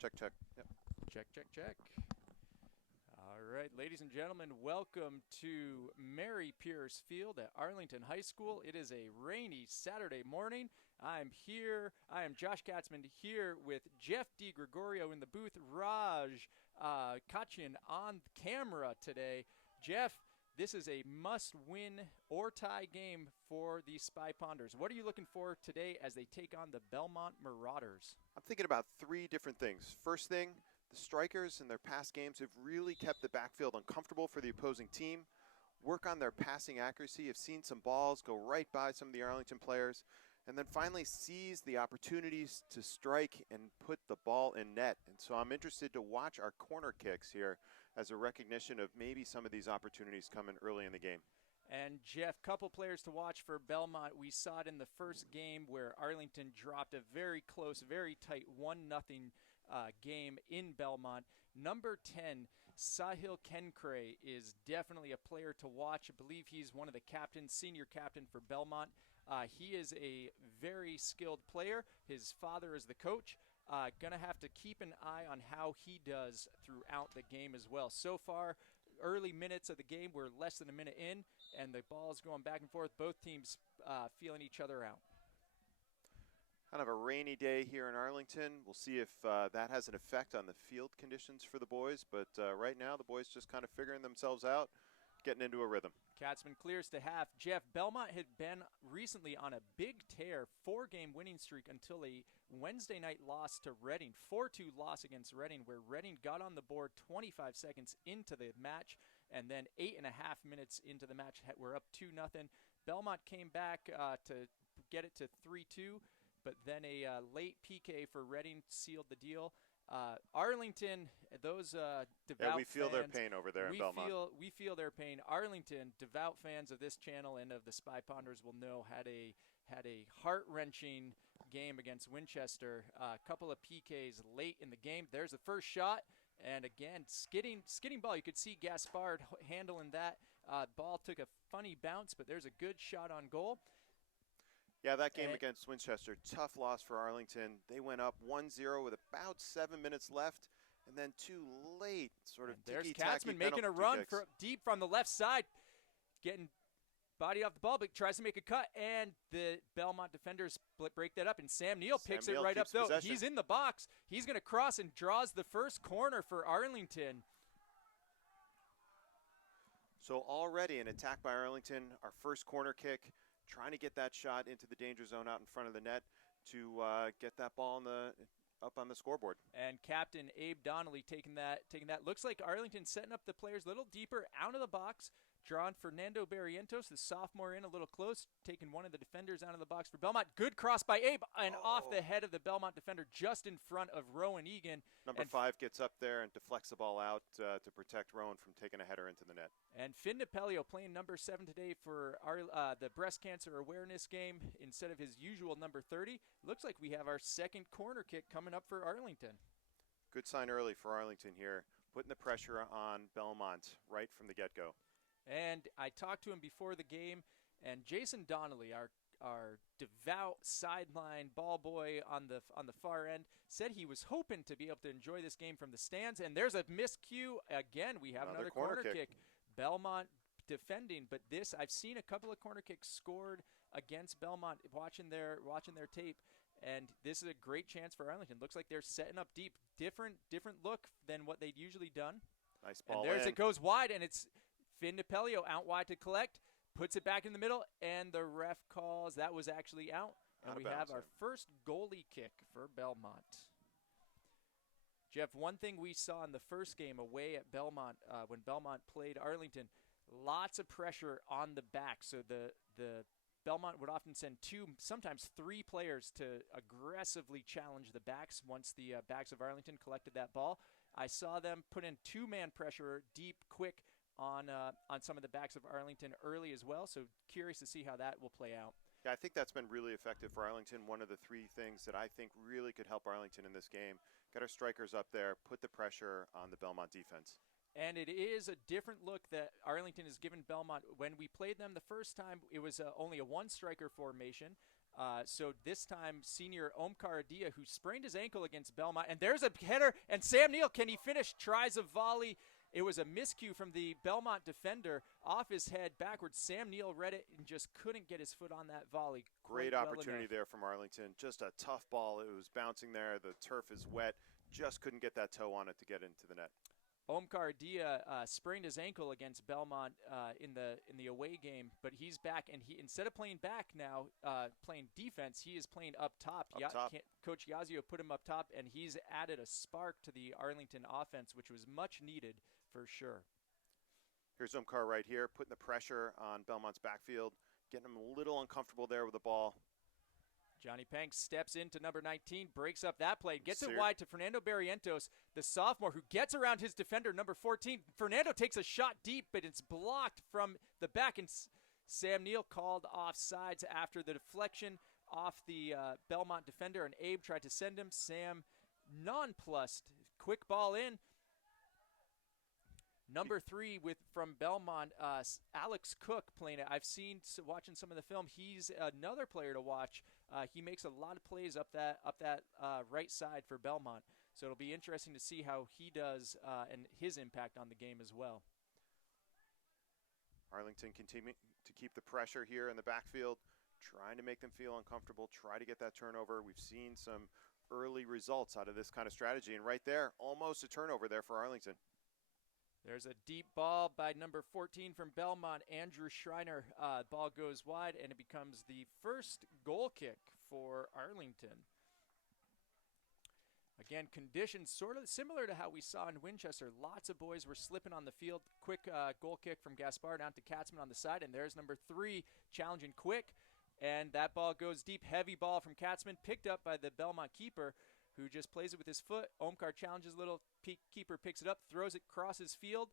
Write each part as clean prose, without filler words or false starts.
Check, check. Yep. Check, check, check. All right, ladies and gentlemen, welcome to Mary Pierce Field at Arlington High School. It is a rainy Saturday morning. I am Josh Katzman here with Jeff DiGregorio in the booth, Raj Kachin on camera today. Jeff, this is a must-win or tie game for the Spy Ponders. What are you looking for today as they take on the Belmont Marauders? I'm thinking about three different things. First thing, the strikers in their past games have really kept the backfield uncomfortable for the opposing team. Work on their passing accuracy. Have seen some balls go right by some of the Arlington players. And then finally seize the opportunities to strike and put the ball in net. And so I'm interested to watch our corner kicks here as a recognition of maybe some of these opportunities coming early in the game. And Jeff, couple players to watch for Belmont. We saw it in the first game where Arlington dropped a very close, very tight 1-0 game in Belmont. Number 10, Sahil Kenkre, is definitely a player to watch. I believe he's one of the captains, senior captain for Belmont. He is a very skilled player. His father is the coach. Going to have to keep an eye on how he does throughout the game as well. So far, early minutes of the game, we're less than a minute in, and the ball is going back and forth. Both teams feeling each other out. Kind of a rainy day here in Arlington. We'll see if that has an effect on the field conditions for the boys. But right now, the boys just kind of figuring themselves out, getting into a rhythm. Katzman clears to half. Jeff, Belmont had been recently on a big tear, 4-game winning streak until a Wednesday night loss to Reading, 4-2 loss against Reading, where Reading got on the board 25 seconds into the match, and then 8.5 minutes into the match, we're up 2-0. Belmont came back to get it to 3-2, but then a late PK for Reading sealed the deal. Arlington, those devout we feel fans, their pain over there in Belmont. We feel their pain. Arlington, devout fans of this channel and of the Spy Ponders will know had a heart-wrenching game against Winchester. A couple of PKs late in the game. There's the first shot, and again, skidding ball. You could see Gaspard handling that. Ball took a funny bounce, but there's a good shot on goal. Yeah, that game against Winchester, tough loss for Arlington. They went up 1-0 with about 7 minutes left, and then too late, sort of there's ticky-tacky Katzman making a run deep from the left side, getting body off the ball, but tries to make a cut, and the Belmont defenders break that up, and Sam Neal picks it right up, though. Possession. He's in the box. He's going to cross and draws the first corner for Arlington. So already an attack by Arlington, our first corner kick, trying to get that shot into the danger zone out in front of the net to get that ball up on the scoreboard. And Captain Abe Donnelly taking that. Looks like Arlington setting up the players a little deeper out of the box. Drawn Fernando Barrientos, the sophomore, in a little close, taking one of the defenders out of the box for Belmont. Good cross by Abe, and off the head of the Belmont defender just in front of Rowan Egan. Number 5 gets up there and deflects the ball out to protect Rowan from taking a header into the net. And Finn DePelio playing number 7 today for the breast cancer awareness game instead of his usual number 30. Looks like we have our second corner kick coming up for Arlington. Good sign early for Arlington here, putting the pressure on Belmont right from the get-go. And I talked to him before the game, and Jason Donnelly, our devout sideline ball boy on the far end, said he was hoping to be able to enjoy this game from the stands. And there's a miscue again. We have another corner kick. Belmont defending, but I've seen a couple of corner kicks scored against Belmont. Watching their tape. And this is a great chance for Arlington. Looks like they're setting up deep, different look than what they'd usually done. Nice ball. And it goes wide, and it's Finn DePelio out wide to collect, puts it back in the middle, and the ref calls that was actually out. And we have our first goalie kick for Belmont. Jeff, one thing we saw in the first game away at Belmont when Belmont played Arlington, lots of pressure on the back. So the Belmont would often send 2, sometimes 3 players to aggressively challenge the backs once the backs of Arlington collected that ball. I saw them put in 2-man pressure deep, quick, on some of the backs of Arlington early as well, so curious to see how that will play out. Yeah, I think that's been really effective for Arlington. One of the 3 things that I think really could help Arlington in this game, get our strikers up there, put the pressure on the Belmont defense. And it is a different look that Arlington has given Belmont. When we played them the first time, it was only a 1-striker formation. So this time, senior Omkar Adia, who sprained his ankle against Belmont. And there's a header, and Sam Neill, can he finish? Tries a volley. It was a miscue from the Belmont defender off his head backwards. Sam Neill read it and just couldn't get his foot on that volley. Great opportunity there from Arlington. Just a tough ball. It was bouncing there. The turf is wet. Just couldn't get that toe on it to get into the net. Omkar Dia sprained his ankle against Belmont in the away game, but he's back, and he, instead of playing back now, playing defense, he is playing up top. Coach Yazio put him up top, and he's added a spark to the Arlington offense, which was much needed for sure. Here's Omkar right here, putting the pressure on Belmont's backfield, getting him a little uncomfortable there with the ball. Johnny Pang steps into number 19, breaks up that play, gets it wide to Fernando Barrientos, the sophomore, who gets around his defender, number 14. Fernando takes a shot deep, but it's blocked from the back, and Sam Neill called offsides after the deflection off the Belmont defender, and Abe tried to send him. Sam nonplussed. Quick ball in. Number 3 from Belmont, Alex Cook playing it. I've seen, watching some of the film, he's another player to watch. He makes a lot of plays up that right side for Belmont. So it'll be interesting to see how he does and his impact on the game as well. Arlington continuing to keep the pressure here in the backfield, trying to make them feel uncomfortable, try to get that turnover. We've seen some early results out of this kind of strategy, and right there, almost a turnover there for Arlington. There's a deep ball by number 14 from Belmont, Andrew Schreiner. Ball goes wide, and it becomes the first goal kick for Arlington. Again, conditions sort of similar to how we saw in Winchester. Lots of boys were slipping on the field. Quick goal kick from Gaspar down to Katzman on the side, and there's number 3 challenging quick. And that ball goes deep. Heavy ball from Katzman, picked up by the Belmont keeper, who just plays it with his foot. Omkar challenges, little keeper picks it up, throws it crosses field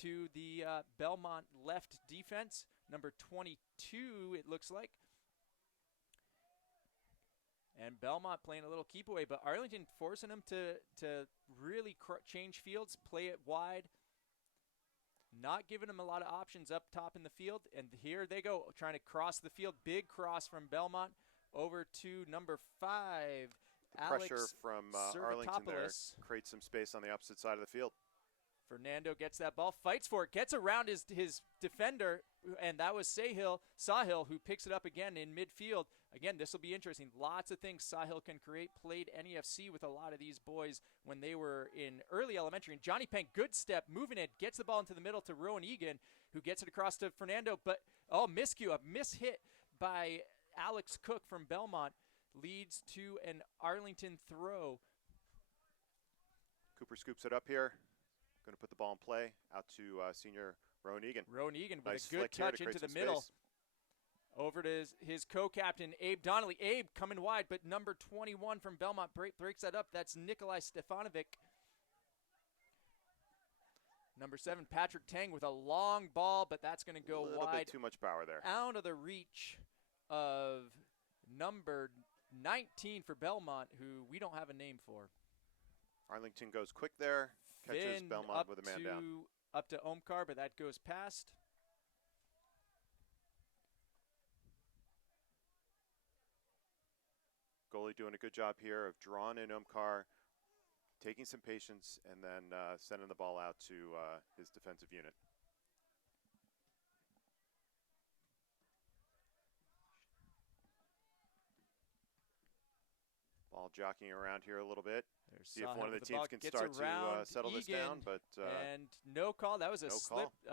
to the Belmont left defense. Number 22, it looks like. And Belmont playing a little keep away, but Arlington forcing them to really change fields, play it wide, not giving them a lot of options up top in the field. And here they go, trying to cross the field. Big cross from Belmont over to number 5. Pressure from Arlington there creates some space on the opposite side of the field. Fernando gets that ball, fights for it, gets around his defender, and that was Sahil, who picks it up again in midfield. Again, this will be interesting. Lots of things Sahil can create. Played NEFC with a lot of these boys when they were in early elementary. And Johnny Pang, good step, moving it, gets the ball into the middle to Rowan Egan, who gets it across to Fernando. But, miscue, a mishit by Alex Cook from Belmont leads to an Arlington throw. Cooper scoops it up here. Going to put the ball in play out to senior Rowan Egan. Rowan Egan with a good touch into the middle. Space. Over to his co-captain, Abe Donnelly. Abe coming wide, but number 21 from Belmont breaks that up. That's Nikolai Stefanovic. Number 7, Patrick Tang with a long ball, but that's going to go wide. A little bit too much power there. Out of the reach of number 19 for Belmont, who we don't have a name for. Arlington goes quick there, catches Finn Belmont with a man down. Up to Omkar, but that goes past. Goalie doing a good job here of drawing in Omkar, taking some patience, and then sending the ball out to his defensive unit. Ball jockeying around here a little bit. See if one of the teams can start to settle this down, but and no call. That was a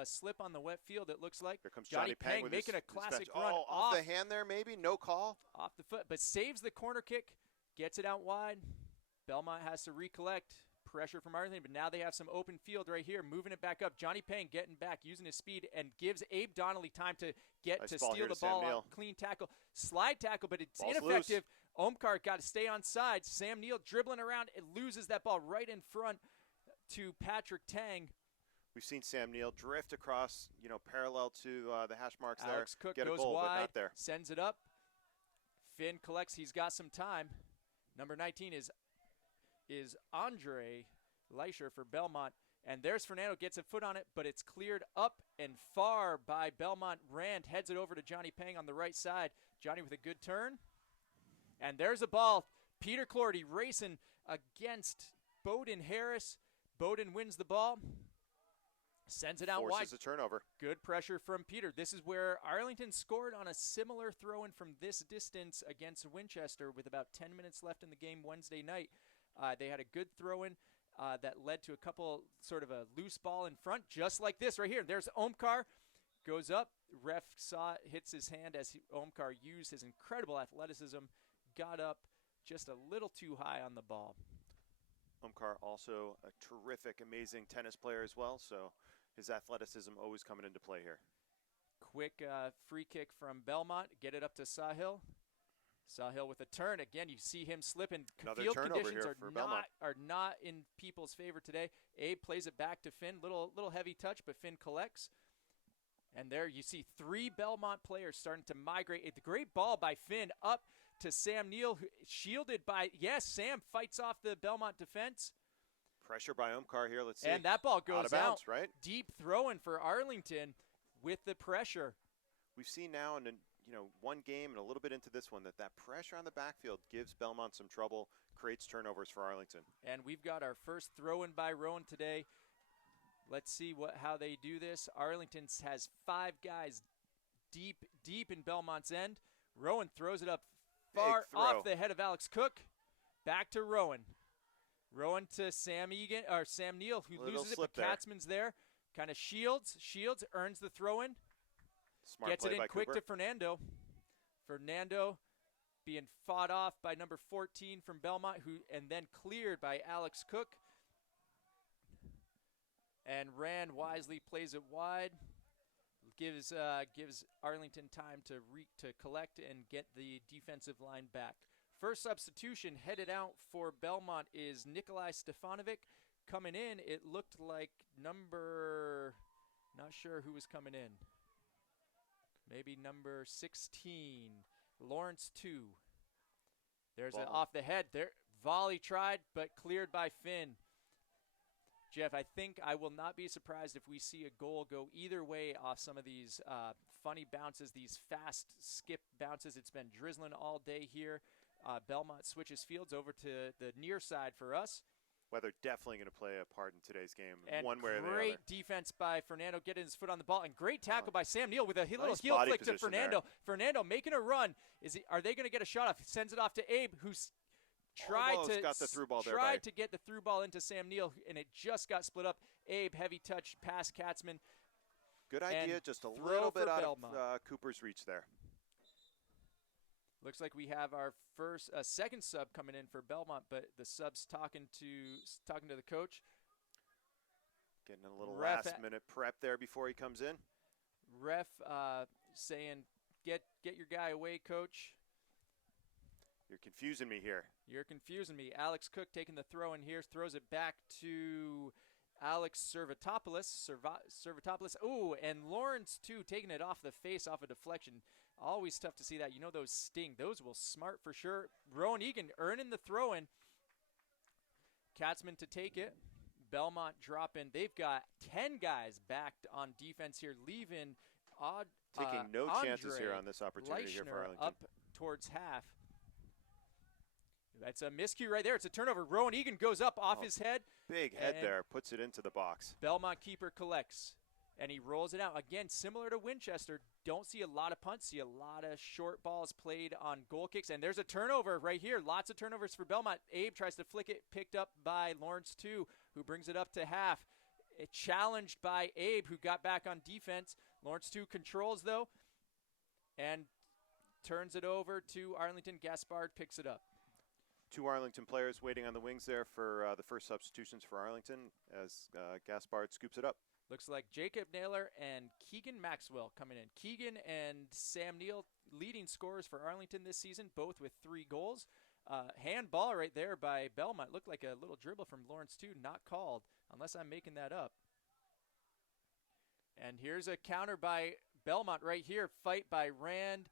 slip on the wet field. It looks like. Here comes Johnny Pang with making a classic run off the hand there, maybe no call off the foot, but saves the corner kick, gets it out wide. Belmont has to recollect. Pressure from Arlington, but now they have some open field right here, moving it back up. Johnny Pang getting back, using his speed, and gives Abe Donnelly time to steal the ball out. Clean tackle, slide tackle, but it's ineffective. Omkar got to stay on side. Sam Neill dribbling around and loses that ball right in front to Patrick Tang. We've seen Sam Neill drift across, parallel to the hash marks there. Alex Cook get goes a goal, wide, but not there. Sends it up. Finn collects. He's got some time. Number 19 is Andre Leischer for Belmont. And there's Fernando, gets a foot on it, but it's cleared up and far by Belmont. Rand heads it over to Johnny Pang on the right side. Johnny with a good turn. And there's a ball. Peter Clorty racing against Bowden Harris. Bowden wins the ball. Sends it out wide. Forces a turnover. Good pressure from Peter. This is where Arlington scored on a similar throw-in from this distance against Winchester with about 10 minutes left in the game Wednesday night. They had a good throw-in that led to a couple sort of a loose ball in front, just like this right here. There's Omkar. Goes up. Ref saw it, hits his hand as Omkar used his incredible athleticism. Got up just a little too high on the ball. Omkar also a terrific, amazing tennis player as well, so his athleticism always coming into play here. Quick free kick from Belmont. Get it up to Sahil. Sahil with a turn. Again, you see him slipping. Another Field turnover conditions here for Belmont. are not in people's favor today. Abe plays it back to Finn. Little heavy touch, but Finn collects. And there you see 3 Belmont players starting to migrate. The great ball by Finn up to Sam Neal, shielded by, yes, Sam fights off the Belmont defense. Pressure by Omkar here, let's see. And that ball goes out of bounds, right? Deep throwing for Arlington with the pressure. We've seen now in one game and a little bit into this one that pressure on the backfield gives Belmont some trouble, creates turnovers for Arlington. And we've got our first throw-in by Rowan today. Let's see how they do this. Arlington has 5 guys deep in Belmont's end. Rowan throws it up far off the head of Alex Cook. Back to Rowan. Rowan to Sam Neal, who loses it, but Katzman's there. Kind of shields, earns the throw-in. Gets it in quick Cooper. to Fernando. Fernando being fought off by number 14 from Belmont, and then cleared by Alex Cook. And Rand wisely plays it wide. Gives Arlington time to collect and get the defensive line back. First substitution headed out for Belmont is Nikolai Stefanovic. Coming in, it looked like not sure who was coming in. Maybe number 16, Lawrence 2. There's an off the head. There, volley tried, but cleared by Finn. Jeff, I think I will not be surprised if we see a goal go either way off some of these funny bounces, these fast skip bounces. It's been drizzling all day here. Belmont switches fields over to the near side for us. Weather definitely going to play a part in today's game, and one way or the other. Great defense by Fernando, getting his foot on the ball, and great tackle by Sam Neal with a little heel flick to Fernando. There. Fernando making a run. Are they going to get a shot off? He sends it off to Abe, who's tried to get the through ball into Sam Neal, and it just got split up. Abe, heavy touch, past Katzman. Good idea, just a little bit out of Cooper's reach there. Looks like we have our second sub coming in for Belmont, but the sub's talking to the coach. Getting a little last-minute prep there before he comes in. Ref saying, get your guy away, coach. You're confusing me here. You're confusing me. Alex Cook taking the throw in here, throws it back to Alex Servatopoulos. Ooh, and Lawrence, too, taking it off the face, off a deflection. Always tough to see that. You know those sting. Those will smart for sure. Rowan Egan earning the throw-in. Katzman to take it. Belmont dropping. They've got 10 guys backed on defense here, leaving taking no chances here on this opportunity here for Arlington. Up towards half. That's a miscue right there. It's a turnover. Rowan Egan goes up off his head. Big head there. Puts it into the box. Belmont keeper collects. And he rolls it out. Again, similar to Winchester, don't see a lot of punts, see a lot of short balls played on goal kicks. And there's a turnover right here. Lots of turnovers for Belmont. Abe tries to flick it, picked up by Lawrence 2, who brings it up to half. Challenged by Abe, who got back on defense. Lawrence 2 controls, though, and turns it over to Arlington. Gaspard picks it up. 2 Arlington players waiting on the wings there for the first substitutions for Arlington as Gaspard scoops it up. Looks like Jacob Naylor and Keegan Maxwell coming in. Keegan and Sam Neal leading scorers for Arlington this season, both with 3 goals. Handball right there by Belmont. Looked like a little dribble from Lawrence 2, not called, unless I'm making that up. And here's a counter by Belmont right here. Fight by Rand.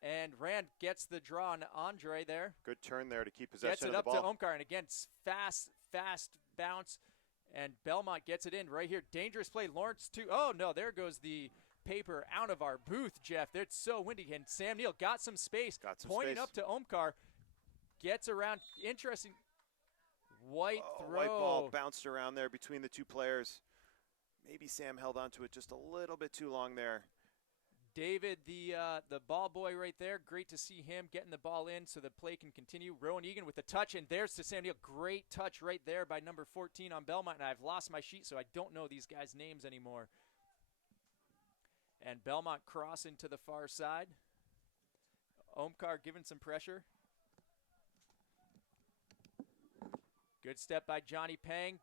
And Rand gets the draw on Andre there. Good turn there to keep possession of the ball. Gets it up to Omkar, and again, fast bounce. And Belmont gets it in right here. Dangerous play. Lawrence 2. Oh, no, there goes the paper out of our booth, Jeff. It's so windy. And Sam Neal got some space. Pointing up to Omkar. gets around. Interesting. White throw. White ball bounced around there between the two players. Maybe Sam held onto it just a little bit too long there. David, the ball boy right there, great to see him getting the ball in so the play can continue. Rowan Egan with the touch, and there's to Sam Neal. Great touch right there by number 14 on Belmont, and I've lost my sheet, so I don't know these guys' names anymore. And Belmont crossing to the far side. Omkar giving some pressure. Good step by Johnny Pang,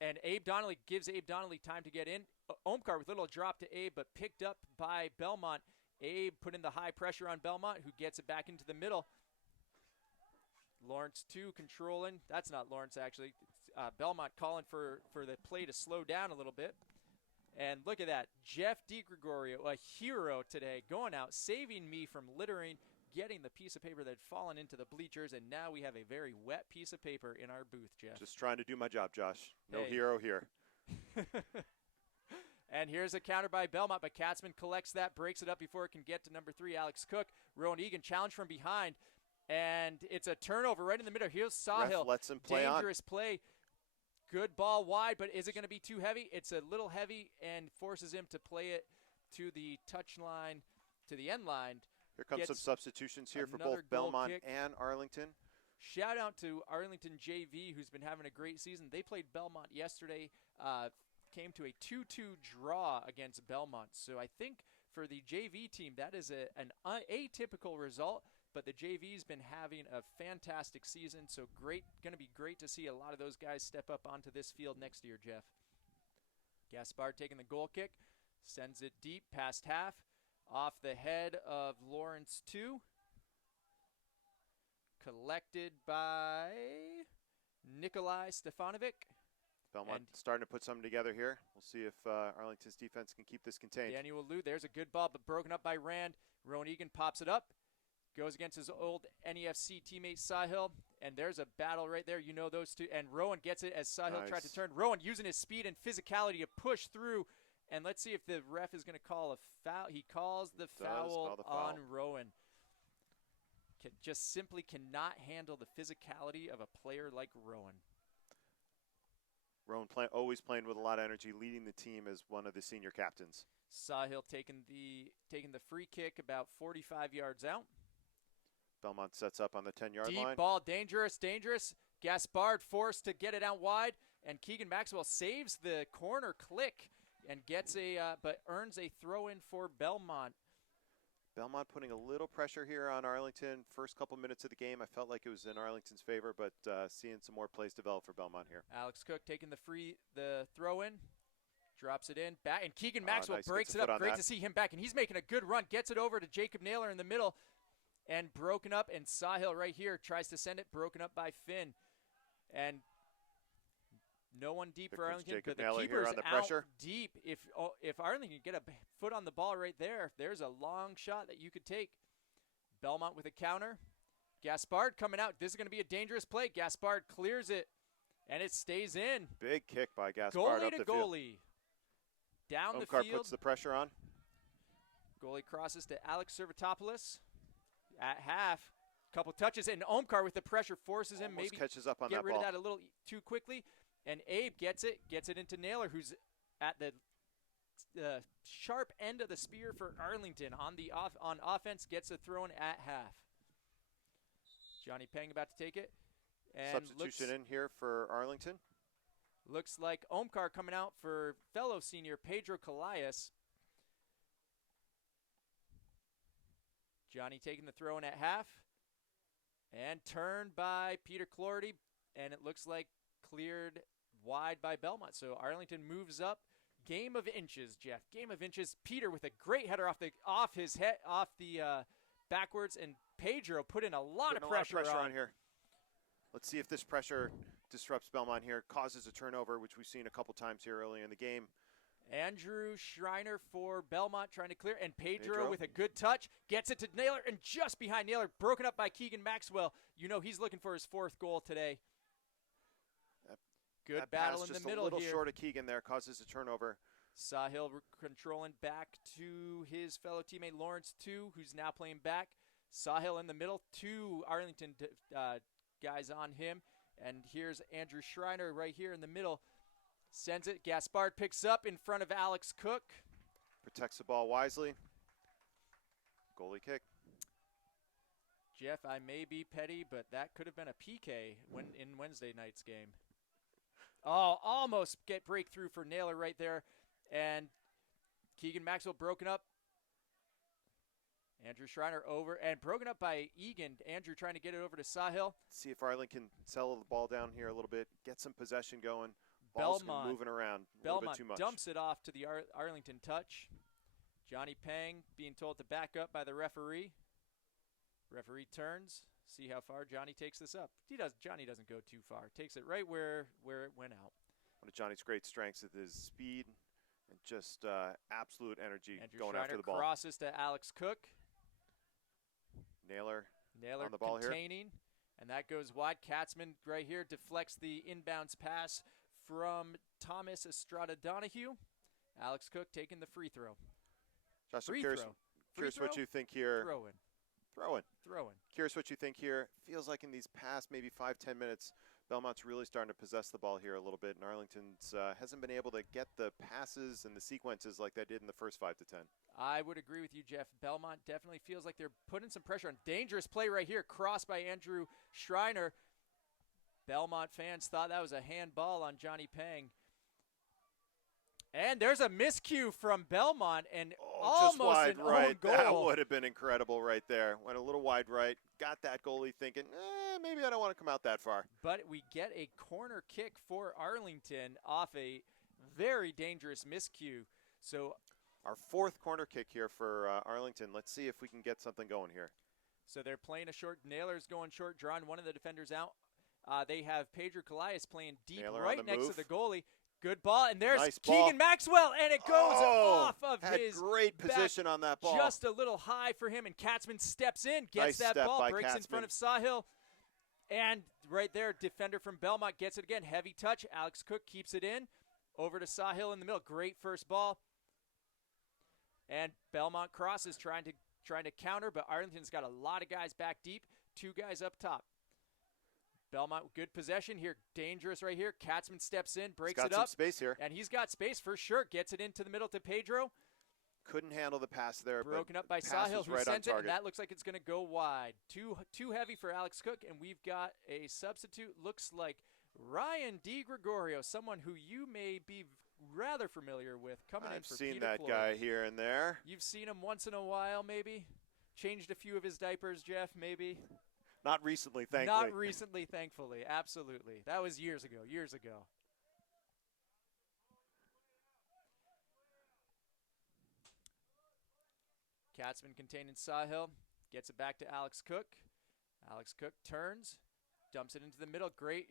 and Abe Donnelly gives Abe Donnelly time to get in. Omkar with a little drop to Abe, but picked up by Belmont. Abe put in the high pressure on Belmont, who gets it back into the middle. Lawrence, too, controlling. That's not Lawrence, actually. Belmont calling for the play to slow down a little bit. And look at that. Jeff DiGregorio, a hero today, going out, saving me from littering, getting the piece of paper that had fallen into the bleachers, and now we have a very wet piece of paper in our booth, Jeff. Just trying to do my job, Josh. No hero here. And here's a counter by Belmont, but Katzman collects that, breaks it up before it can get to number 3, Alex Cook. Rowan Egan challenged from behind, and it's a turnover right in the middle. Here's Sahil. Ref lets him play Dangerous play. Good ball wide, but is it going to be too heavy? It's a little heavy and forces him to play it to the touch line, to the end line. Here comes some substitutions here for both Belmont and Arlington. Shout out to Arlington JV, who's been having a great season. They played Belmont yesterday, came to a 2-2 draw against Belmont. So I think for the JV team, that is an atypical result, but the JV's been having a fantastic season. So great, going to be great to see a lot of those guys step up onto this field next year, Jeff. Gaspard taking the goal kick, sends it deep past half, off the head of Lawrence 2. Collected by Nikolai Stefanovic. Belmont starting to put something together here. We'll see if Arlington's defense can keep this contained. Daniel Liu, there's a good ball, but broken up by Rand. Rowan Egan pops it up. Goes against his old NEFC teammate Sahil. And there's a battle right there. You know those two. And Rowan gets it as Sahil tried to turn. Rowan using his speed and physicality to push through. And let's see if the ref is going to call a foul. He calls the foul on Rowan. Just simply cannot handle the physicality of a player like Rowan. Rowan always playing with a lot of energy, leading the team as one of the senior captains. Sahil taking the free kick about 45 yards out. Belmont sets up on the 10-yard line. Deep ball, dangerous. Gaspard forced to get it out wide, and Keegan Maxwell saves the corner click and gets but earns a throw-in for Belmont. Belmont putting a little pressure here on Arlington. First couple minutes of the game, I felt like it was in Arlington's favor, but seeing some more plays develop for Belmont here. Alex Cook taking the throw-in, drops it in, back, and Keegan Maxwell breaks it up. Great to see him back, and he's making a good run. Gets it over to Jacob Naylor in the middle, and broken up, and Sahil right here tries to send it, broken up by Finn. And no one deep for Arlington, but the keeper's out deep. If Arlington can get a foot on the ball right there, there's a long shot that you could take. Belmont with a counter. Gaspard coming out. This is going to be a dangerous play. Gaspard clears it, and it stays in. Big kick by Gaspard goalie up the to goalie. Down the Omkar field. puts the pressure on. Goalie crosses to Alex Servitopoulos at half. Couple touches, and Omkar with the pressure forces him. Almost maybe catches up on get that rid ball. of that a little too quickly. And Abe gets it into Naylor, who's at the sharp end of the spear for Arlington on offense, gets a throw-in at half. Johnny Pang about to take it. And substitution in here for Arlington. Looks like Omkar coming out for fellow senior Pedro Calais. Johnny taking the throw-in at half. And turned by Peter Clorty. And it looks like cleared wide by Belmont. So Arlington moves up. Game of inches, Jeff. Game of inches. Peter with a great header off the backwards, and Pedro put in a lot of pressure on here. Let's see if this pressure disrupts Belmont here, causes a turnover, which we've seen a couple times here early in the game. Andrew Schreiner for Belmont trying to clear, and Pedro with a good touch gets it to Naylor, and just behind Naylor, broken up by Keegan Maxwell. You know he's looking for his 4th goal today. Good battle in the middle here. Just a little short of Keegan there, causes a turnover. Sahil controlling back to his fellow teammate Lawrence 2, who's now playing back. Sahil in the middle, 2 Arlington guys on him. And here's Andrew Schreiner right here in the middle. Sends it. Gaspard picks up in front of Alex Cook. Protects the ball wisely. Goalie kick. Jeff, I may be petty, but that could have been a PK in Wednesday night's game. Oh, almost get breakthrough for Naylor right there. And Keegan Maxwell broken up. Andrew Schreiner over and broken up by Egan. Andrew trying to get it over to Sahil. See if Arlington can settle the ball down here a little bit, get some possession going. Ball's moving around a little bit too much. Dumps it off to the Arlington touch. Johnny Pang being told to back up by the referee. Referee turns, see how far Johnny takes this up. Johnny doesn't go too far. Takes it right where it went out. One of Johnny's great strengths is his speed and just absolute energy Andrew going Schreiner after the ball. Crosses to Alex Cook. Naylor on the ball containing, here. And that goes wide. Katzman right here deflects the inbounds pass from Thomas Estrada Donahue. Alex Cook taking the free throw. Josh, I'm curious what you think here. Throw-in. Curious what you think here. Feels like in these past maybe 5-10 minutes, Belmont's really starting to possess the ball here a little bit, and Arlington's hasn't been able to get the passes and the sequences like they did in the first 5 to 10. I would agree with you, Jeff. Belmont definitely feels like they're putting some pressure on. Dangerous play right here, crossed by Andrew Schreiner. Belmont fans thought that was a handball on Johnny Pang. And there's a miscue from Belmont, and almost just wide an right. own goal. That would have been incredible right there. Went a little wide right. Got that goalie thinking, maybe I don't want to come out that far. But we get a corner kick for Arlington off a very dangerous miscue. So our 4th corner kick here for Arlington. Let's see if we can get something going here. So they're playing a short. Naylor's going short, drawing one of the defenders out. They have Pedro Calais playing deep right next to the goalie. Good ball, and there's Keegan Maxwell, and it goes off of his great position on that ball. Just a little high for him, and Katzman steps in, gets that ball, breaks in front of Sahil. And right there, defender from Belmont gets it again. Heavy touch. Alex Cook keeps it in. Over to Sahil in the middle. Great first ball. And Belmont crosses trying to counter, but Arlington's got a lot of guys back deep. 2 guys up top. Belmont, good possession here. Dangerous right here. Katzman steps in, breaks it up. Got some space here. And he's got space for sure. Gets it into the middle to Pedro. Couldn't handle the pass there. Broken up by Sahil, who sends it, and that looks like it's going to go wide. Too heavy for Alex Cook, and we've got a substitute. Looks like Ryan DiGregorio, someone who you may be rather familiar with, coming in for Peter I've seen that Floyd. guy here and there. You've seen him once in a while, maybe? Changed a few of his diapers, Jeff, maybe? Not recently, thankfully. Not recently, thankfully. Absolutely. That was years ago. Katzman containing Sahil. Gets it back to Alex Cook. Alex Cook turns. Dumps it into the middle. Great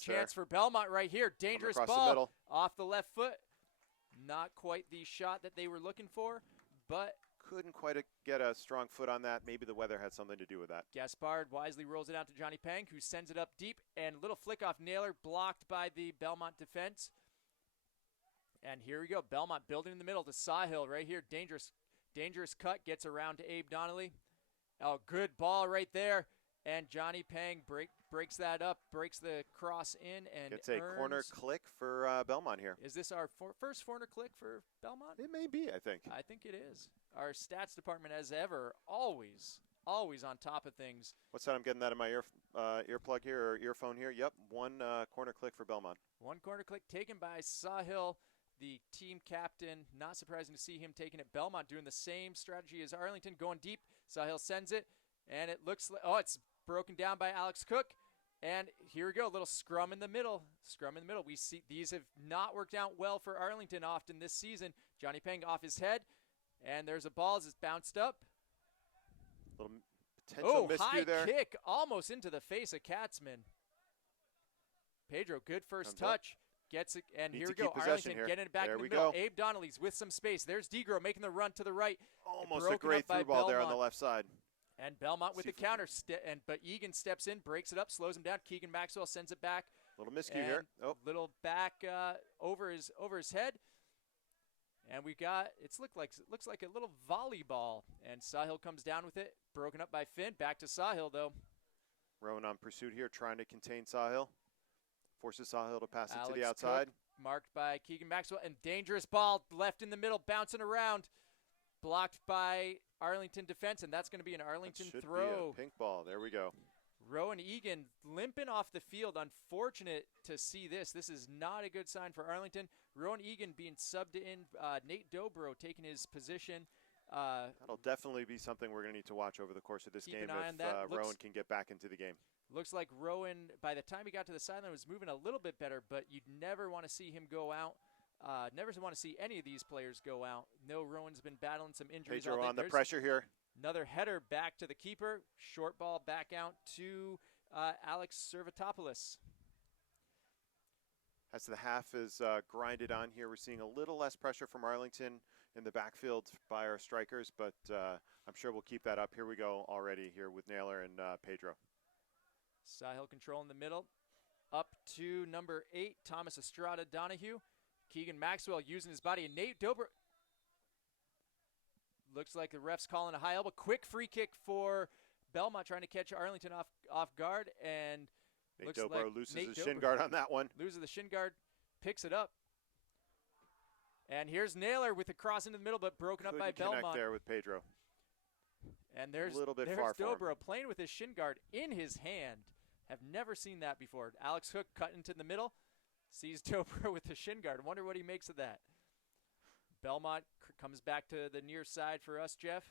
chance for Belmont right here. Dangerous ball off the left foot. Not quite the shot that they were looking for, but couldn't quite get a strong foot on that. Maybe the weather had something to do with that. Gaspard wisely rolls it out to Johnny Pang, who sends it up deep, and little flick off Naylor, blocked by the Belmont defense. And here we go. Belmont building in the middle to Sahil right here. Dangerous cut. Gets around to Abe Donnelly. Oh, good ball right there. And Johnny Pang breaks that up, breaks the cross in, and gets a corner click for Belmont here. Is this our first corner click for Belmont? It may be, I think. I think it is. Our stats department, as ever, always on top of things. What's that? I'm getting that in my earplug here, or earphone here. Yep, 1 corner click for Belmont. 1 corner click taken by Sahil, the team captain. Not surprising to see him taking it. Belmont doing the same strategy as Arlington, going deep. Sahil sends it, and it looks like, it's broken down by Alex Cook. And here we go, a little scrum in the middle. We see these have not worked out well for Arlington often this season. Johnny Pang off his head, and there's a ball as it's bounced up. Little potential miscue there. High kick almost into the face of Katzman. Pedro, good first touch. Gets it, and here we go. Arlington getting it back in the middle. Abe Donnelly's with some space. There's Degro making the run to the right. Almost a great through ball there on the left side. And Belmont with the counter, but Egan steps in, breaks it up, slows him down. Keegan Maxwell sends it back. Little miscue here. Little back over his head. And we got, looks like a little volleyball. And Sahil comes down with it. Broken up by Finn. Back to Sahil, though. Rowan on pursuit here, trying to contain Sahil. Forces Sahil to pass it to the Alex outside. Cook, marked by Keegan Maxwell. And dangerous ball left in the middle, bouncing around. Blocked by Arlington defense, and that's going to be an Arlington That should throw. Be a pink ball. There we go. Rowan Egan limping off the field. Unfortunate to see this. This is not a good sign for Arlington. Rowan Egan being subbed in. Nate Dobro taking his position. That'll definitely be something we're going to need to watch over the course of this game if Rowan can get back into the game. Looks like Rowan, by the time he got to the sideline, was moving a little bit better, but you'd never want to see him go out. Never want to see any of these players go out. No, Rowan's been battling some injuries. Pedro on the pressure here. Another header back to the keeper. Short ball back out to Alex Servatopoulos. As the half is grinded on here, we're seeing a little less pressure from Arlington in the backfield by our strikers, but I'm sure we'll keep that up. Here we go already here with Naylor and Pedro. Sahil control in the middle. Up to number 8, Thomas Estrada Donahue. Keegan Maxwell using his body, and Nate Dobro. Looks like the ref's calling a high elbow. Quick free kick for Belmont, trying to catch Arlington off guard, and Nate Dobro loses his shin guard on that one. Loses the shin guard, picks it up. And here's Naylor with a cross into the middle, but broken up by Belmont. Connect there with Pedro. And there's a little bit far for him. Dobro playing with his shin guard in his hand. Have never seen that before. Alex Hook cut into the middle. Sees Dobro with the shin guard. Wonder what he makes of that. Belmont comes back to the near side for us, Jeff.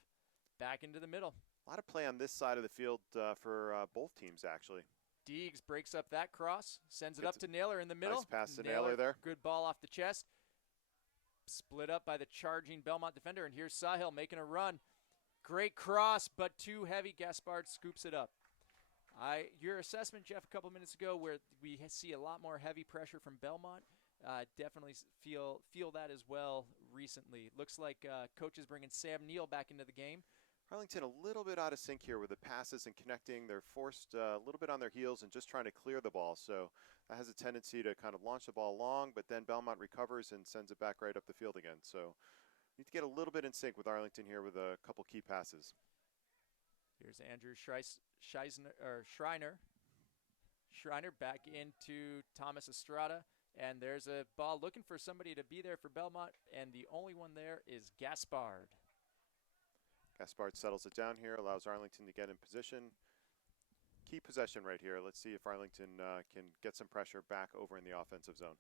Back into the middle. A lot of play on this side of the field for both teams, actually. Deegs breaks up that cross. Sends it up to Naylor in the middle. Nice pass to Naylor there. Good ball off the chest. Split up by the charging Belmont defender. And here's Sahil making a run. Great cross, but too heavy. Gaspard scoops it up. Your assessment, Jeff, a couple minutes ago, where we see a lot more heavy pressure from Belmont, definitely feel that as well recently. Looks like coach is bringing Sam Neal back into the game. Arlington a little bit out of sync here with the passes and connecting. They're forced a little bit on their heels and just trying to clear the ball. So that has a tendency to kind of launch the ball long, but then Belmont recovers and sends it back right up the field again. So need to get a little bit in sync with Arlington here with a couple key passes. Here's Andrew Schreiner back into Thomas Estrada. And there's a ball looking for somebody to be there for Belmont. And the only one there is Gaspard. Gaspard settles it down here, allows Arlington to get in position. Key possession right here. Let's see if Arlington can get some pressure back over in the offensive zone.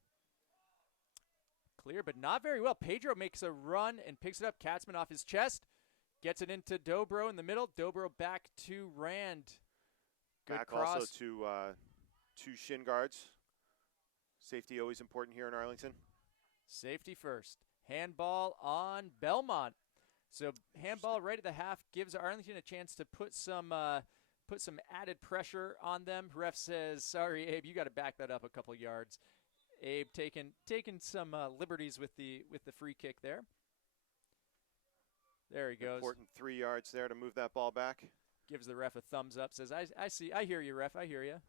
Clear, but not very well. Pedro makes a run and picks it up. Katzman off his chest. Gets it into Dobro in the middle. Dobro back to Rand. Good back cross. Also to two shin guards. Safety always important here in Arlington. Safety first. Handball on Belmont. So handball right at the half gives Arlington a chance to put some added pressure on them. Ref says, "Sorry, Abe, you got to back that up a couple yards." Abe taking some liberties with the free kick there. There he goes. Important 3 yards there to move that ball back. Gives the ref a thumbs up. Says, I hear you, ref. I hear you.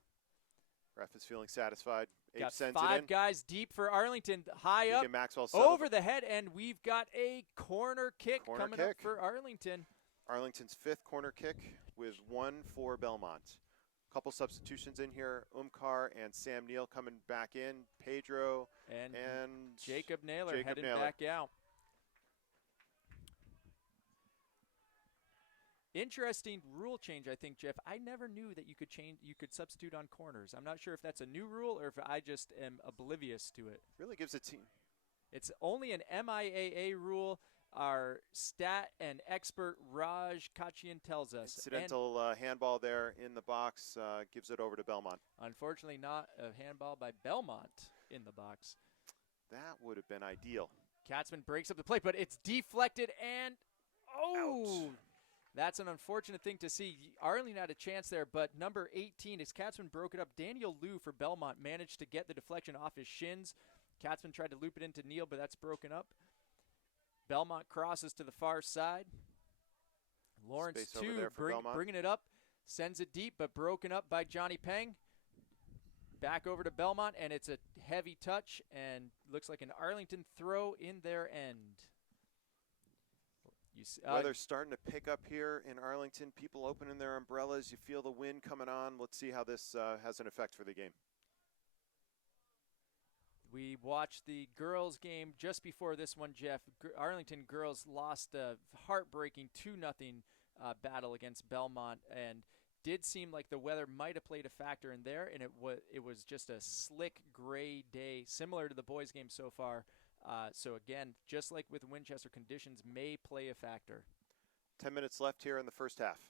Ref is feeling satisfied. Abe got sends 5 it in. guys deep for Arlington. High up, Maxwell over the head, and we've got a corner kick coming up for Arlington. Arlington's 5th corner kick with 1 for Belmont. Couple substitutions in here. Umkar and Sam Neal coming back in. Pedro and Jacob Naylor heading back out. Interesting rule change, I think, Jeff. I never knew that you could substitute on corners. I'm not sure if that's a new rule or if I just am oblivious to it. Really gives a team. It's only an MIAA rule. Our stat and expert Raj Kachian tells us. Incidental handball there in the box gives it over to Belmont. Unfortunately, not a handball by Belmont in the box. That would have been ideal. Katzman breaks up the play, but it's deflected and out. That's an unfortunate thing to see. Arlington had a chance there, but number 18, as Katzman broke it up, Daniel Liu for Belmont managed to get the deflection off his shins. Katzman tried to loop it into Neal, but that's broken up. Belmont crosses to the far side. Lawrence, too, bringing it up. Sends it deep, but broken up by Johnny Peng. Back over to Belmont, and it's a heavy touch, and looks like an Arlington throw in their end. Weather's starting to pick up here in Arlington. People opening their umbrellas. You feel the wind coming on. Let's see how this has an effect for the game. We watched the girls' game just before this one, Jeff. Arlington girls lost a heartbreaking 2-0 battle against Belmont, and did seem like the weather might have played a factor in there, and it was just a slick gray day, similar to the boys' game so far. So again, just like with Winchester, conditions may play a factor. 10 minutes left here in the first half.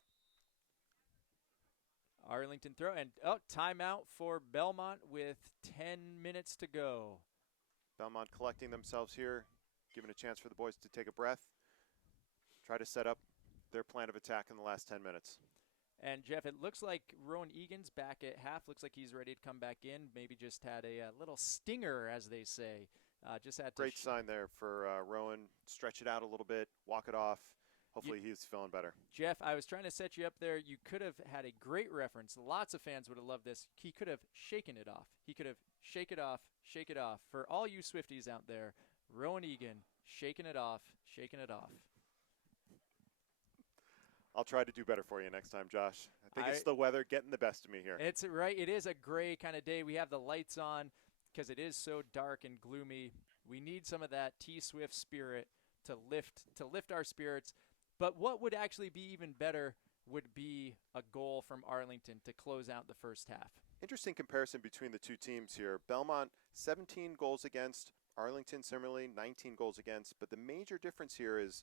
Arlington throw, and timeout for Belmont with 10 minutes to go. Belmont collecting themselves here, giving a chance for the boys to take a breath, try to set up their plan of attack in the last 10 minutes. And Jeff, it looks like Rowan Egan's back at half. Looks like he's ready to come back in. Maybe just had a little stinger, as they say. Just had great sign there for Rowan. Stretch it out a little bit, walk it off. Hopefully he's feeling better. Jeff, I was trying to set you up there. You could have had a great reference. Lots of fans would have loved this. He could have shaken it off. He could have shake it off, shake it off. For all you Swifties out there, Rowan Egan, shaking it off, shaking it off. I'll try to do better for you next time, Josh. I think it's the weather getting the best of me here. It's right. It is a gray kind of day. We have the lights on because it is so dark and gloomy. We need some of that T-Swift spirit to lift our spirits. But what would actually be even better would be a goal from Arlington to close out the first half. Interesting comparison between the two teams here. Belmont, 17 goals against. Arlington, similarly, 19 goals against. But the major difference here is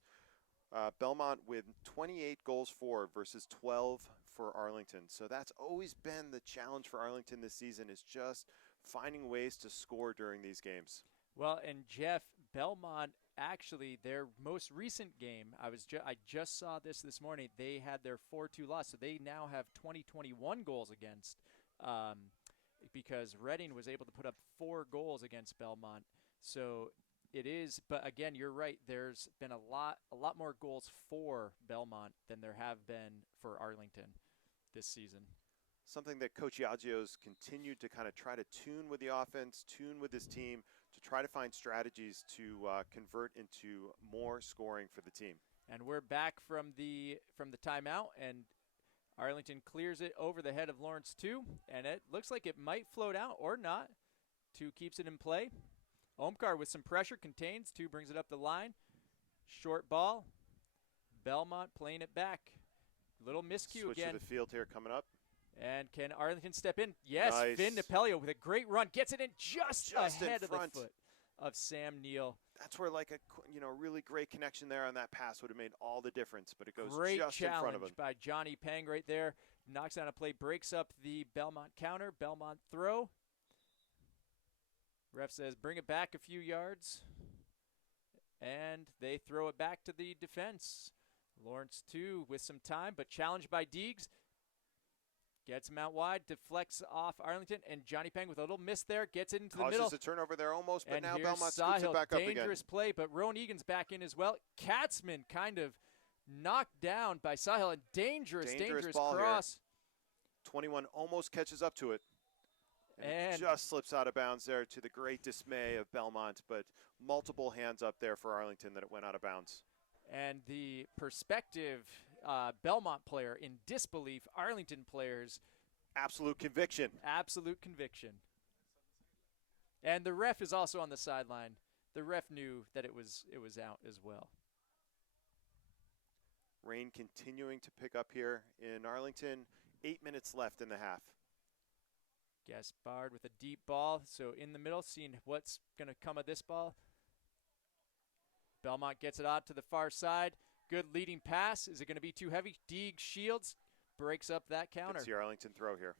Belmont with 28 goals for versus 12 for Arlington. So that's always been the challenge for Arlington this season, is just finding ways to score during these games. Well, and Jeff, Belmont, actually, their most recent game, I just saw this morning, they had their 4-2 loss. So they now have 21 goals against, because Reading was able to put up 4 goals against Belmont. So it is, but again, you're right. There's been a lot more goals for Belmont than there have been for Arlington this season. Something that Coach Yaggio's continued to kind of try to tune with the offense, tune with his team, to try to find strategies to convert into more scoring for the team. And we're back from the timeout, and Arlington clears it over the head of Lawrence 2, and it looks like it might float out or not. 2 keeps it in play. Omkar with some pressure, contains. 2 brings it up the line. Short ball. Belmont playing it back. Little miscue Switch again. to the field here coming up. And can Arlington step in? Yes, nice. Finn Napelio with a great run. Gets it in just ahead of the foot of Sam Neal. That's where like a really great connection there on that pass would have made all the difference, but it goes great just in front of him. By Johnny Pang right there. Knocks down a play, breaks up the Belmont counter. Belmont throw. Ref says bring it back a few yards. And they throw it back to the defense. Lawrence 2 with some time, but challenged by Deegs. Gets him out wide, deflects off Arlington, and Johnny Pang with a little miss there, gets it into the middle. Causes a turnover there almost, but and now Belmont scoops it back up again. Dangerous play, but Rowan Egan's back in as well. Katzman kind of knocked down by Sahil, and dangerous ball cross. Here. 21 almost catches up to it. And just slips out of bounds there, to the great dismay of Belmont, but multiple hands up there for Arlington that it went out of bounds. And the perspective Belmont player in disbelief, Arlington players. Absolute conviction. Absolute conviction. And the ref is also on the sideline. The ref knew that it was out as well. Rain continuing to pick up here in Arlington. 8 minutes left in the half. Gaspard with a deep ball. So in the middle, seeing what's going to come of this ball. Belmont gets it out to the far side. Good leading pass. Is it going to be too heavy? Deeg shields, breaks up that counter. It's the Arlington throw here.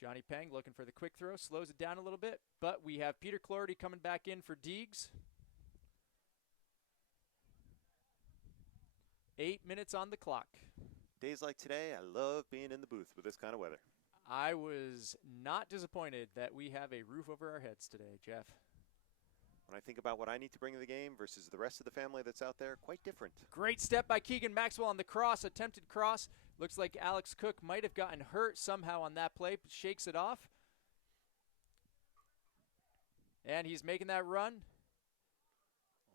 Johnny Pang looking for the quick throw, slows it down a little bit. But we have Peter Clorty coming back in for Deegs. 8 minutes on the clock. Days like today, I love being in the booth with this kind of weather. I was not disappointed that we have a roof over our heads today, Jeff. When I think about what I need to bring to the game versus the rest of the family that's out there, quite different. Great step by Keegan Maxwell on the cross, attempted cross. Looks like Alex Cook might have gotten hurt somehow on that play, shakes it off. And he's making that run.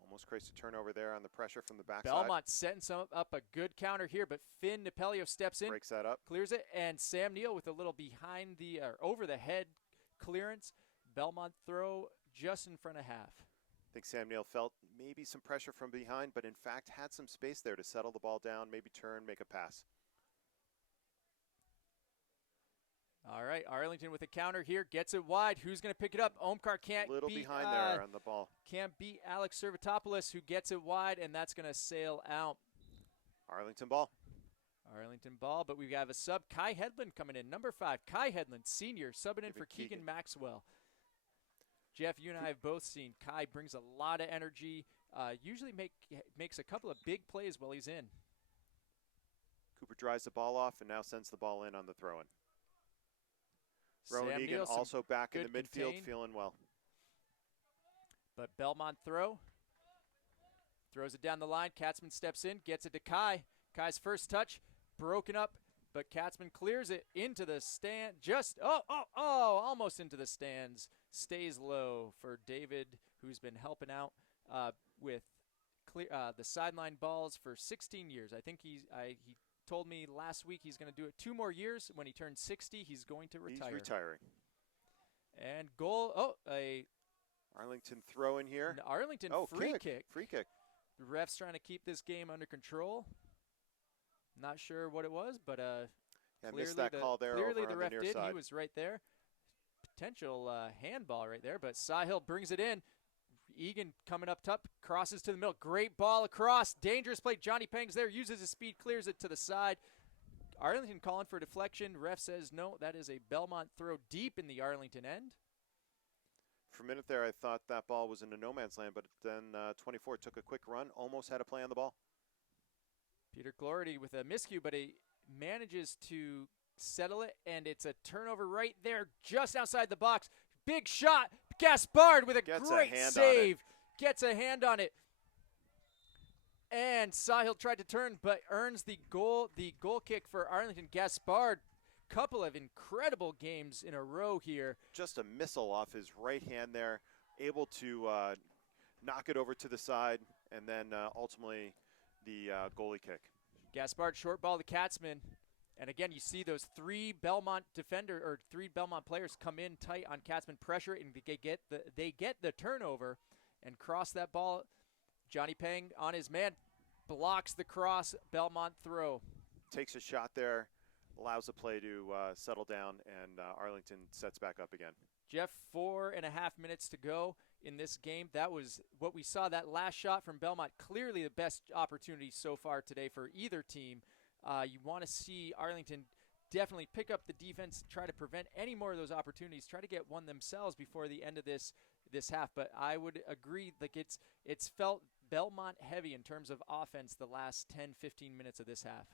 Almost creates a turnover there on the pressure from the backside. Belmont setting up a good counter here, but Finn Napelio steps in. Breaks that up. Clears it, and Sam Neal with a little behind the, or over the head clearance. Belmont throw just in front of half. I think Sam Neal felt maybe some pressure from behind, but in fact had some space there to settle the ball down, maybe turn, make a pass. All right, Arlington with a counter here, gets it wide. Who's going to pick it up? Omkar can't Little beat, behind there on the ball. Can't beat Alex Servatopoulos, who gets it wide, and that's going to sail out. Arlington ball. Arlington ball, but we have a sub. Kai Headland coming in, number 5. Kai Headland, senior, subbing in for Keegan Maxwell. Jeff, you and I have both seen Kai brings a lot of energy, usually makes a couple of big plays while he's in. Cooper dries the ball off and now sends the ball in on the throw-in. Rowan Egan also back in the midfield, feeling well. But Belmont throws it down the line. Katzman steps in, gets it to Kai. Kai's first touch, broken up, but Katzman clears it into the stand. Almost into the stands. Stays low for David, who's been helping out with the sideline balls for 16 years. I think he told me last week he's going to do it 2 more years. When he turns 60, he's going to retire. He's retiring. And goal. A Arlington throw in here. An Arlington free kick. Free kick. The ref's trying to keep this game under control. Not sure what it was, but missed that call there. Clearly over the on ref the near did. side. He was right there. Potential handball right there, but Sahil brings it in. Egan coming up top, crosses to the middle. Great ball across. Dangerous play. Johnny Pang's there, uses his speed, clears it to the side. Arlington calling for deflection. Ref says no, that is a Belmont throw deep in the Arlington end. For a minute there, I thought that ball was in a no man's land, but then 24 took a quick run, almost had a play on the ball. Peter Glority with a miscue, but he manages to settle it, and it's a turnover right there just outside the box. Big shot. Gaspard with a great save. Gets a hand on it. And Sahil tried to turn, but earns the goal kick for Arlington. Gaspard, couple of incredible games in a row here. Just a missile off his right hand there, able to knock it over to the side, and then ultimately the goalie kick. Gaspard short ball to Katzman. And again, you see those 3 Belmont players come in tight on Katzman, pressure, and they get the turnover and cross that ball. Johnny Pang on his man, blocks the cross. Belmont throw. Takes a shot there, allows the play to settle down, and Arlington sets back up again. Jeff, 4.5 minutes to go in this game. That was what we saw. That last shot from Belmont, clearly the best opportunity so far today for either team. You want to see Arlington definitely pick up the defense, try to prevent any more of those opportunities, try to get one themselves before the end of this half. But I would agree, like it's felt Belmont heavy in terms of offense the last 10-15 minutes of this half.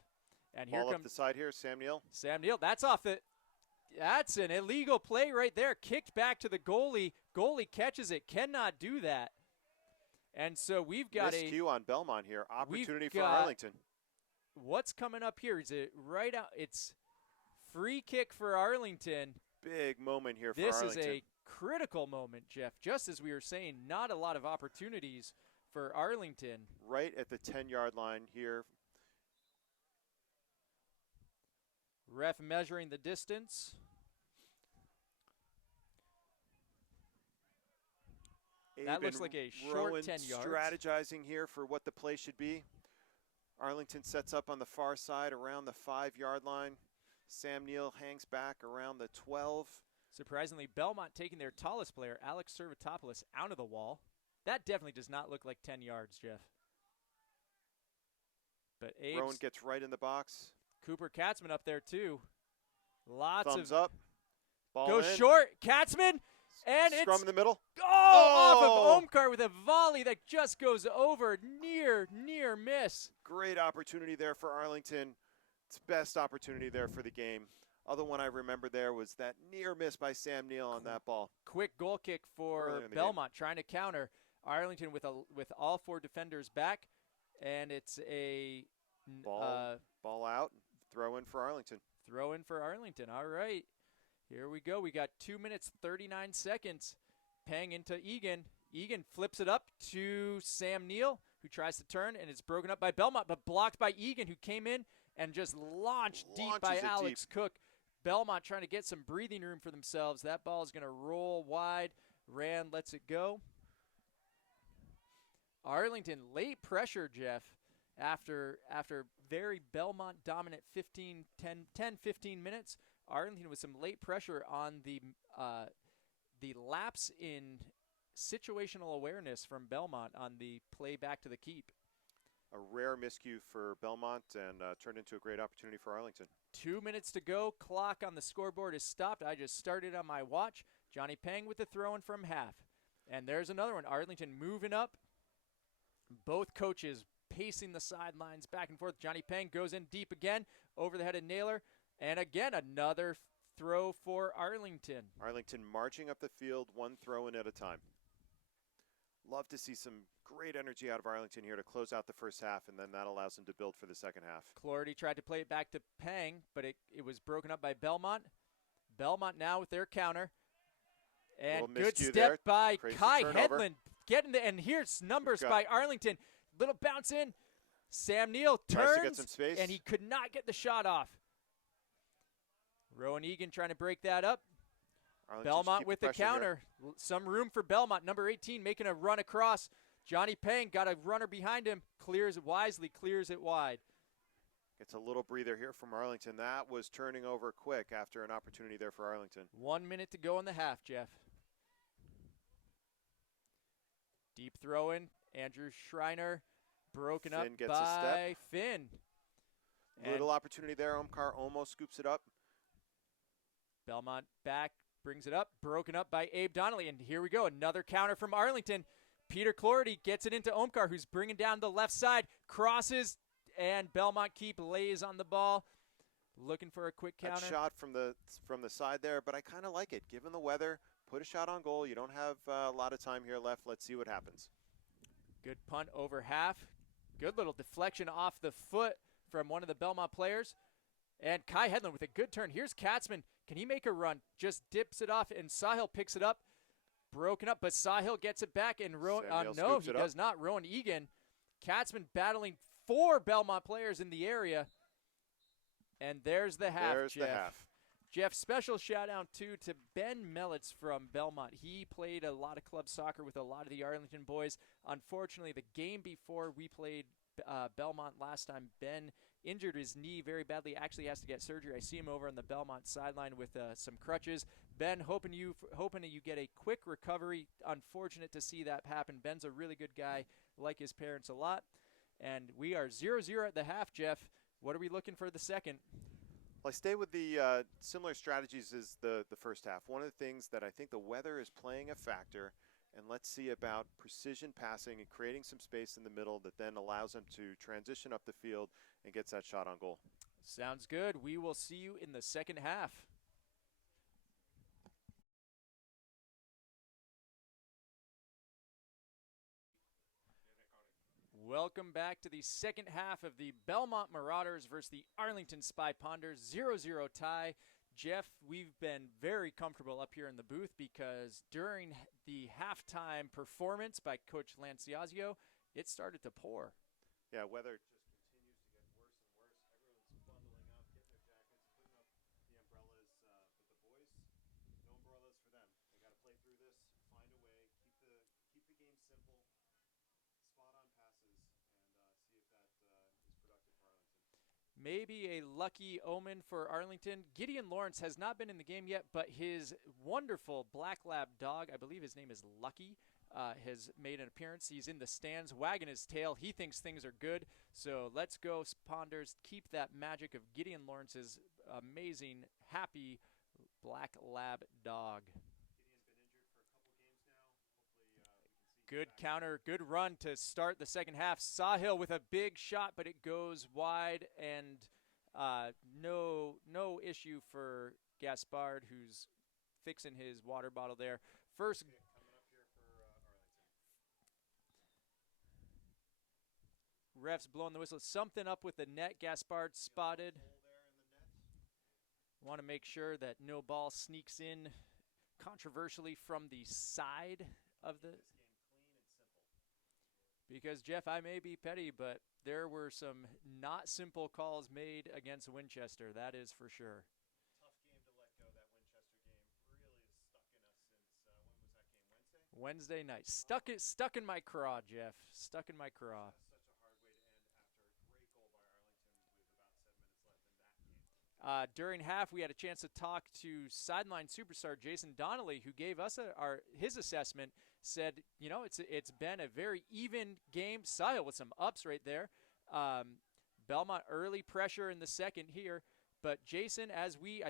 And Ball here comes up the side here, Sam Neal. Sam Neal, that's an illegal play right there. Kicked back to the goalie. Goalie catches it. Cannot do that. And so we've got miscue on Belmont here. Opportunity for Arlington. What's coming up here? Is it right out? It's free kick for Arlington. Big moment here for Arlington. This is a critical moment, Jeff. Just as we were saying, not a lot of opportunities for Arlington. Right at the 10-yard line here. Ref measuring the distance. That looks like a short 10 yards. Strategizing here for what the play should be. Arlington sets up on the far side around the 5-yard line. Sam Neal hangs back around the 12. Surprisingly, Belmont taking their tallest player, Alex Servatopoulos, out of the wall. That definitely does not look like 10 yards, Jeff. But Rowan gets right in the box. Cooper Katzman up there, too. Thumbs up. Ball goes in. short. Katzman. And Scrum in the middle. Off of Omkar with a volley that just goes over. Near miss. Great opportunity there for Arlington. It's best opportunity there for the game. Other one I remember there was that near miss by Sam Neal on that ball. Quick goal kick for Belmont trying to counter. Arlington with all 4 defenders back. And it's a ball out. Throw in for Arlington. Throw in for Arlington. All right. Here we go. We got 2 minutes, 39 seconds. Pang into Egan. Egan flips it up to Sam Neal, who tries to turn, and it's broken up by Belmont, but blocked by Egan, who came in and just launched deep by Alex Cook. Belmont trying to get some breathing room for themselves. That ball is going to roll wide. Rand lets it go. Arlington, late pressure, Jeff, after very Belmont dominant 10-15 minutes. Arlington with some late pressure on the lapse in situational awareness from Belmont on the play back to the keep. A rare miscue for Belmont and turned into a great opportunity for Arlington. 2 minutes to go. Clock on the scoreboard is stopped. I just started on my watch. Johnny Peng with the throw-in from half. And there's another one. Arlington moving up. Both coaches pacing the sidelines back and forth. Johnny Peng goes in deep again, over the head of Naylor. And again, another throw for Arlington. Arlington marching up the field, one throw-in at a time. Love to see some great energy out of Arlington here to close out the first half, and then that allows them to build for the second half. Clardy tried to play it back to Peng, but it was broken up by Belmont. Belmont now with their counter. And good step by Kai Hedlund. Getting the, and here's numbers by Arlington. Little bounce in. Sam Neal turns, to get some space, and he could not get the shot off. Rowan Egan trying to break that up. Belmont with the counter. Here. Some room for Belmont. Number 18 making a run across. Johnny Peng got a runner behind him. Clears it wisely, clears it wide. Gets a little breather here from Arlington. That was turning over quick after an opportunity there for Arlington. 1 minute to go in the half, Jeff. Deep throw in. Andrew Schreiner broken Finn up gets by a step. Finn. Little opportunity there. Omkar almost scoops it up. Belmont back, brings it up, broken up by Abe Donnelly. And here we go, another counter from Arlington. Peter Clardy gets it into Omkar, who's bringing down the left side, crosses, and Belmont keep lays on the ball. Looking for a quick counter. That shot from the side there, but I kind of like it. Given the weather, put a shot on goal. You don't have a lot of time here left. Let's see what happens. Good punt over half. Good little deflection off the foot from one of the Belmont players. And Kai Hedlund with a good turn. Here's Katzman. Can he make a run? Just dips it off, and Sahil picks it up. Broken up, but Sahil gets it back, and no, he does not. Rowan Egan. Katzman battling 4 Belmont players in the area. And there's the half, There's Jeff. the half. Jeff, special shout-out, too, to Ben Melitz from Belmont. He played a lot of club soccer with a lot of the Arlington boys. Unfortunately, the game before we played Belmont last time, Ben injured his knee very badly, actually has to get surgery. I see him over on the Belmont sideline with some crutches. Ben, hoping you get a quick recovery. Unfortunate to see that happen. Ben's a really good guy, like his parents a lot. And we are 0-0 at the half, Jeff. What are we looking for the second? Well, I stay with the similar strategies as the first half. One of the things that I think the weather is playing a factor, and let's see about precision passing and creating some space in the middle that then allows them to transition up the field and gets that shot on goal. Sounds good. We will see you in the second half. Welcome back to the second half of the Belmont Marauders versus the Arlington Spy Ponders 0-0 tie. Jeff, we've been very comfortable up here in the booth because during the halftime performance by Coach Lanciazio, it started to pour. Yeah, weather just continues to get worse and worse. Everyone's bundling up, getting their jackets, putting up the umbrellas. But the boys, no umbrellas for them. They got to play through this, find a way, keep the game simple, spot on passes, and see if that is productive for Arlington. Maybe a lucky omen for Arlington. Gideon Lawrence has not been in the game yet, but his wonderful black lab dog, I believe his name is Lucky, has made an appearance. He's in the stands, wagging his tail. He thinks things are good. So let's go, Ponders. Keep that magic of Gideon Lawrence's amazing, happy black lab dog. Good counter, good run to start the second half. Sahil with a big shot, but it goes wide, and no issue for Gaspard, who's fixing his water bottle there. First. Refs blowing the whistle. Something up with the net. Gaspard spotted. Want to make sure that no ball sneaks in controversially from the side of the. Because, Jeff, I may be petty, but there were some not simple calls made against Winchester. That is for sure. Tough game to let go. That Winchester game really is stuck in us since, when was that game, Wednesday? Wednesday night. Stuck in my craw, Jeff. Stuck in my craw. Such a hard way to end after a great goal by Arlington with about 7 minutes left in that game. During half, we had a chance to talk to sideline superstar Jason Donnelly, who gave us his assessment. Said, it's been a very even game. Sahil with some ups right there. Belmont early pressure in the second here, but Jason, as we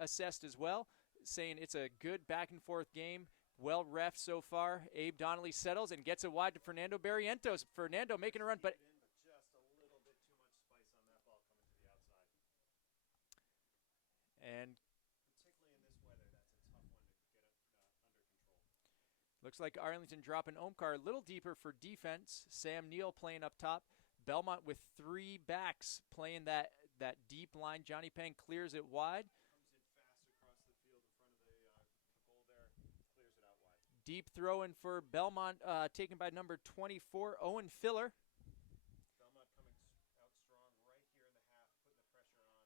assessed as well, saying it's a good back and forth game. Well ref so far. Abe Donnelly settles and gets it wide to Fernando Barrientos. Fernando making a run, but just a little bit too much spice on that ball coming to the outside. And particularly in this weather, that's a tough one to get under control. Looks like Arlington dropping Omkar a little deeper for defense. Sam Neal playing up top. Belmont with 3 backs playing that deep line. Johnny Pang clears it wide. Comes in fast across the field in front of the goal there. Clears it out wide. Deep throw in for Belmont, taken by number 24, Owen Filler. Belmont coming out strong right here in the half, putting the pressure on.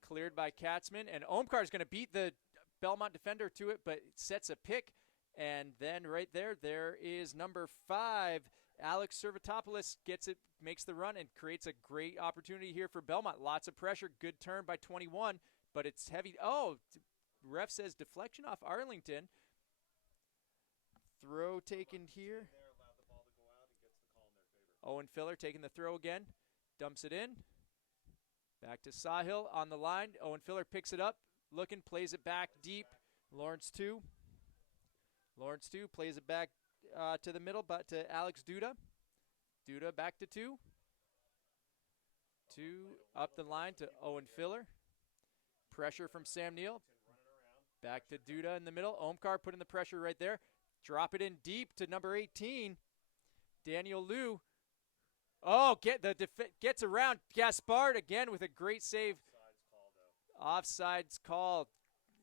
Cleared by Katzman. And Omkar is going to beat the Belmont defender to it, but sets a pick. And then right there is number 5, Alex Servatopoulos gets it, makes the run, and creates a great opportunity here for Belmont. Lots of pressure. Good turn by 21, but it's heavy. Oh, ref says deflection off Arlington. Throw taken here. Allowed the ball to go out and gets the call in their favor. Owen Filler taking the throw again. Dumps it in. Back to Sahil on the line. Owen Filler picks it up. Looking, plays it back deep. Lawrence 2 plays it back to the middle, but to Alex Duda. Duda back to 2. 2 up the line to Owen Filler. Pressure from Sam Neal. Back to Duda in the middle. Omkar putting the pressure right there. Drop it in deep to number 18, Daniel Liu. Oh, gets around Gaspard again with a great save. Offsides call.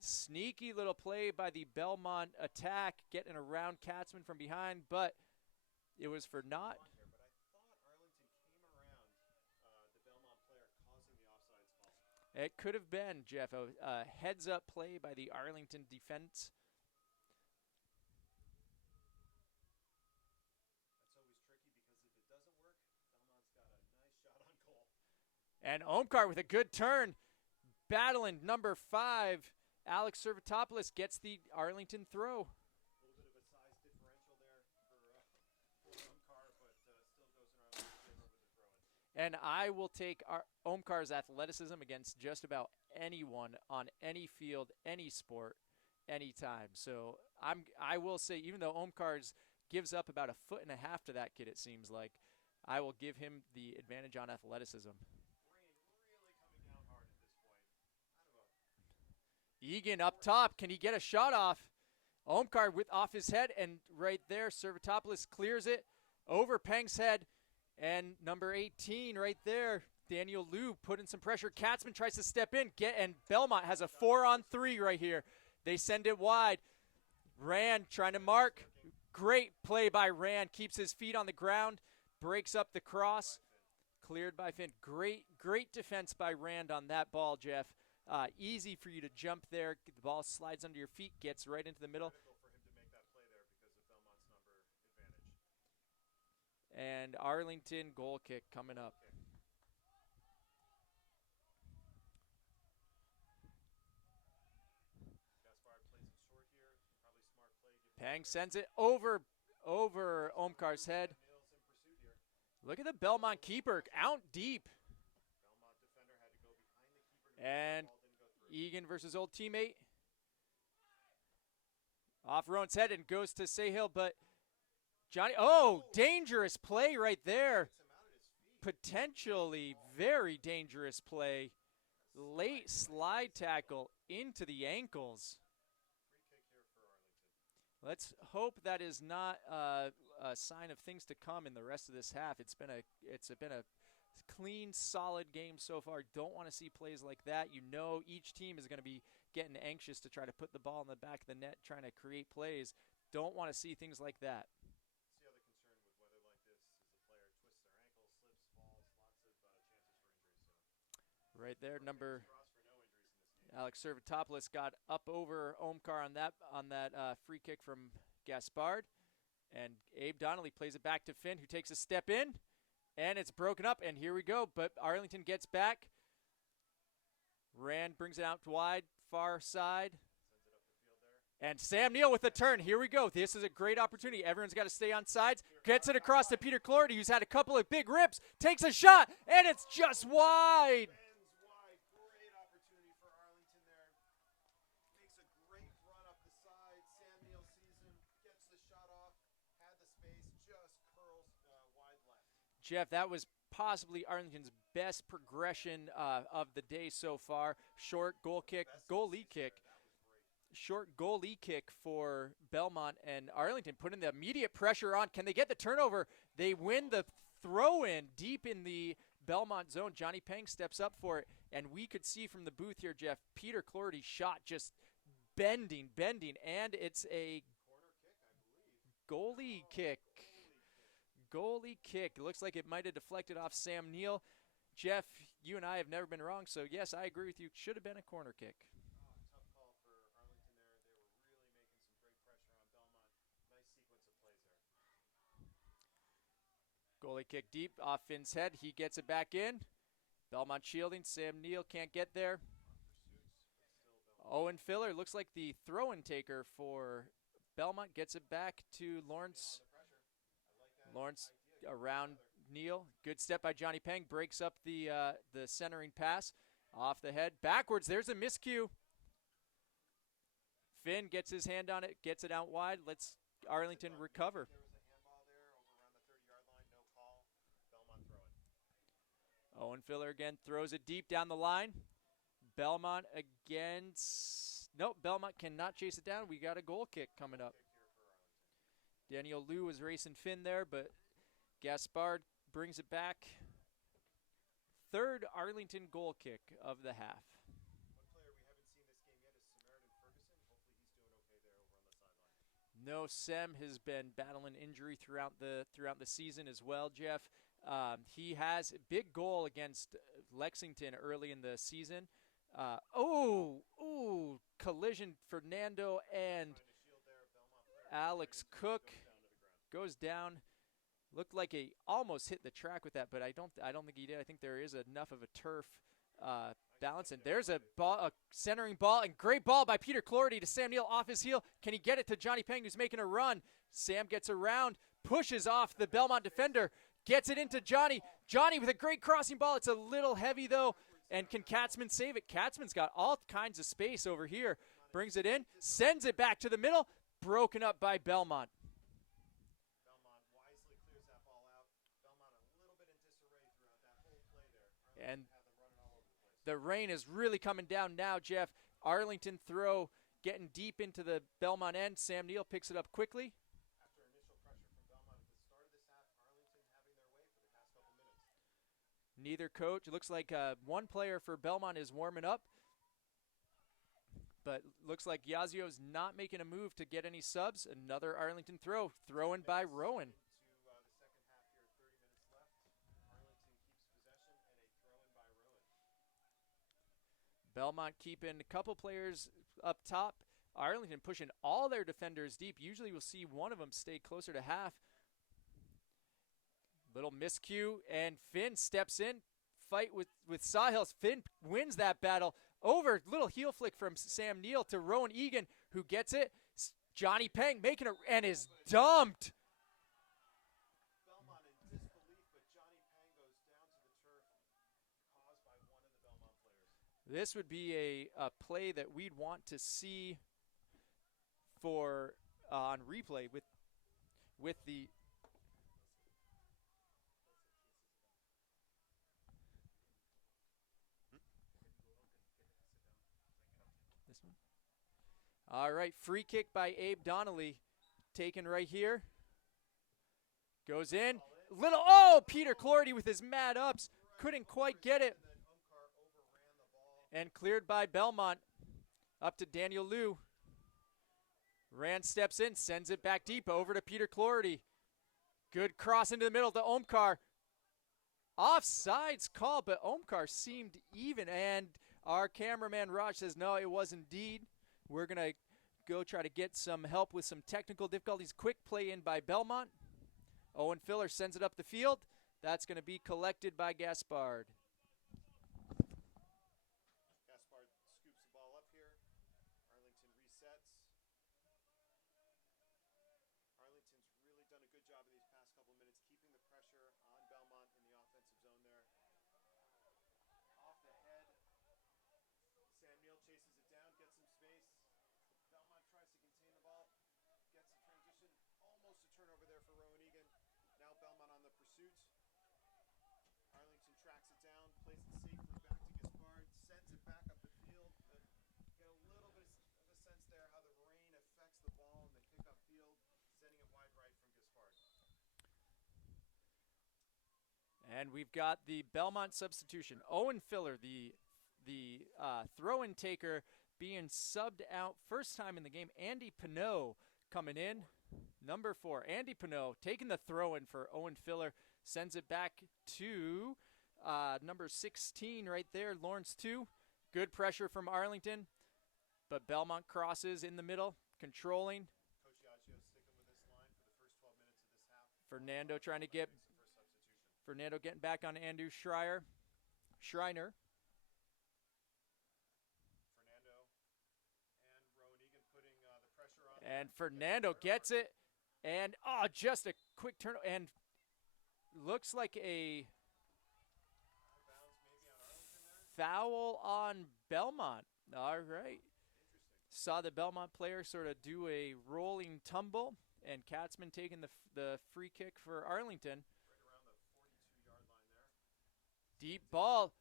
Sneaky little play by the Belmont attack, getting around Katzman from behind, but it was for naught. It could have been, Jeff, a heads-up play by the Arlington defense. And Omkar with a good turn, battling number 5, Alex Servatopoulos gets the Arlington throw. A little bit of a size differential there for Omkar, but still goes around with the throw-in. And I will take Omkar's athleticism against just about anyone on any field, any sport, anytime. So I will say, even though Omkar's gives up about 1.5 feet to that kid, it seems like, I will give him the advantage on athleticism. Egan up top. Can he get a shot off? Omkar off his head, and right there, Servatopoulos clears it over Peng's head. And number 18 right there, Daniel Liu putting some pressure. Katzman tries to step in, and Belmont has a 4-on-3 right here. They send it wide. Rand trying to mark. Great play by Rand. Keeps his feet on the ground. Breaks up the cross. Cleared by Finn. Great defense by Rand on that ball, Jeff. Easy for you to jump there. The ball slides under your feet, gets right into the middle. And Arlington goal kick coming up. Pang sends it over Omkar's head. Look at the Belmont keeper out deep. And Egan versus old teammate. Off Rowan's head and goes to Sahil, but Johnny, dangerous play right there. Potentially very dangerous play. Late slide tackle into the ankles. Let's hope that is not a sign of things to come in the rest of this half. It's been a clean, solid game so far. Don't want to see plays like that. You know each team is going to be getting anxious to try to put the ball in the back of the net, trying to create plays. Don't want to see things like that. Right there, number Alex Servatopoulos got up over Omkar on that free kick from Gaspard. And Abe Donnelly plays it back to Finn, who takes a step in. And it's broken up, and here we go. But Arlington gets back. Rand brings it out wide, far side. And Sam Neal with the turn. Here we go. This is a great opportunity. Everyone's got to stay on sides. Gets it across to Peter Clardy, who's had a couple of big rips. Takes a shot, and it's just wide. Great opportunity for Arlington there. Makes a great run up the side. Sam Neal sees him, gets the shot off, had the space, just curls wide left. Jeff, that was possibly Arlington's best progression of the day so far. Short goalie kick. Short goalie kick for Belmont, and Arlington putting the immediate pressure on. Can they get the turnover? They win the throw-in deep in the Belmont zone. Johnny Peng steps up for it, and we could see from the booth here, Jeff, Peter Clardy's shot just bending, and it's a goalie kick. Goalie kick. It looks like it might have deflected off Sam Neal. Jeff, you and I have never been wrong, so yes, I agree with you. Should have been a corner kick. Goalie kick deep off Finn's head. He gets it back in. Belmont shielding. Sam Neal can't get there. Owen Filler looks like the throw-in taker for Belmont. Gets it back to Lawrence. Lawrence around Neal. Good step by Johnny Peng. Breaks up the centering pass. Off the head. Backwards. There's a miscue. Finn gets his hand on it. Gets it out wide. Lets Arlington recover. Owen Filler again throws it deep down the line. Belmont against... Nope, Belmont cannot chase it down. We got a goal kick coming up. Daniel Liu was racing Finn there, but Gaspard brings it back. Third Arlington goal kick of the half. One player we haven't seen this game yet is Samaritan Ferguson. Hopefully he's doing okay there over on the sideline. No, Sem has been battling injury throughout the season as well, Jeff. He has a big goal against Lexington early in the season. Collision. Fernando and Alex Cook goes down. Looked like he almost hit the track with that, but I don't think he did. I think there is enough of a turf balance. And there's a centering ball, and great ball by Peter Clardy to Sam Neal off his heel. Can he get it to Johnny Peng, who's making a run? Sam gets around, pushes off the Belmont defender. Gets it into Johnny. Johnny with a great crossing ball. It's a little heavy, though. And can Katzman save it? Katzman's got all kinds of space over here. Brings it in. Sends it back to the middle. Broken up by Belmont. Belmont wisely clears that ball out. Belmont a little bit in disarray throughout that whole play there. And the rain is really coming down now, Jeff. Arlington throw getting deep into the Belmont end. Sam Neal picks it up quickly. Neither coach. It looks like one player for Belmont is warming up. But looks like Yazio's not making a move to get any subs. Another Arlington throw. Thrown by Rowan. Belmont keeping a couple players up top. Arlington pushing all their defenders deep. Usually we'll see one of them stay closer to half. Little miscue, and Finn steps in. Fight with Sahil. Finn wins that battle. Over, little heel flick from Sam Neal to Rowan Egan, who gets it. Johnny Peng making it, and is dumped. Belmont in disbelief, but Johnny Peng goes down to the turf, caused by one of the Belmont players. This would be a play that we'd want to see for on replay with the... All right, free kick by Abe Donnelly, taken right here. Goes in. Peter Clardy with his mad ups. Couldn't quite get it. And cleared by Belmont. Up to Daniel Liu. Rand steps in, sends it back deep over to Peter Clardy. Good cross into the middle to Omkar. Offsides call, but Omkar seemed even, and our cameraman Raj says, no, it was indeed. We're going to go try to get some help with some technical difficulties. Quick play in by Belmont. Owen Filler sends it up the field. That's going to be collected by Gaspard. Gaspard scoops the ball up here. Arlington resets. Arlington's really done a good job in these past couple minutes keeping the pressure on Belmont in the offensive zone there. Off the head. Sam Neal chases it down, gets some space. Belmont tries to contain the ball. Gets the transition. Almost a turnover there for Rowan Egan. Now Belmont on the pursuit. Arlington tracks it down, plays it safely back to Gaspard, sends it back up the field, but get a little bit of a sense there how the rain affects the ball in the kickoff field, sending it wide right from Gaspard. And we've got the Belmont substitution. Owen Filler, the throw-in taker, being subbed out first time in the game. Andy Pinot coming in. Number 4, Andy Pinot taking the throw-in for Owen Filler. Sends it back to number 16 right there, Lawrence 2. Good pressure from Arlington, but Belmont crosses in the middle, controlling. Coach Yaggio sticking with this line for the first 12 minutes of this half. Fernando trying to get, Fernando getting back on Andrew Schreiner. Fernando and Rowan Egan putting the pressure on. And Fernando gets it, and just a quick turn, and looks like a foul on Belmont. All right. Saw the Belmont player sort of do a rolling tumble, and Katzman taking the free kick for Arlington. Right around the 42-yard line there. Deep ball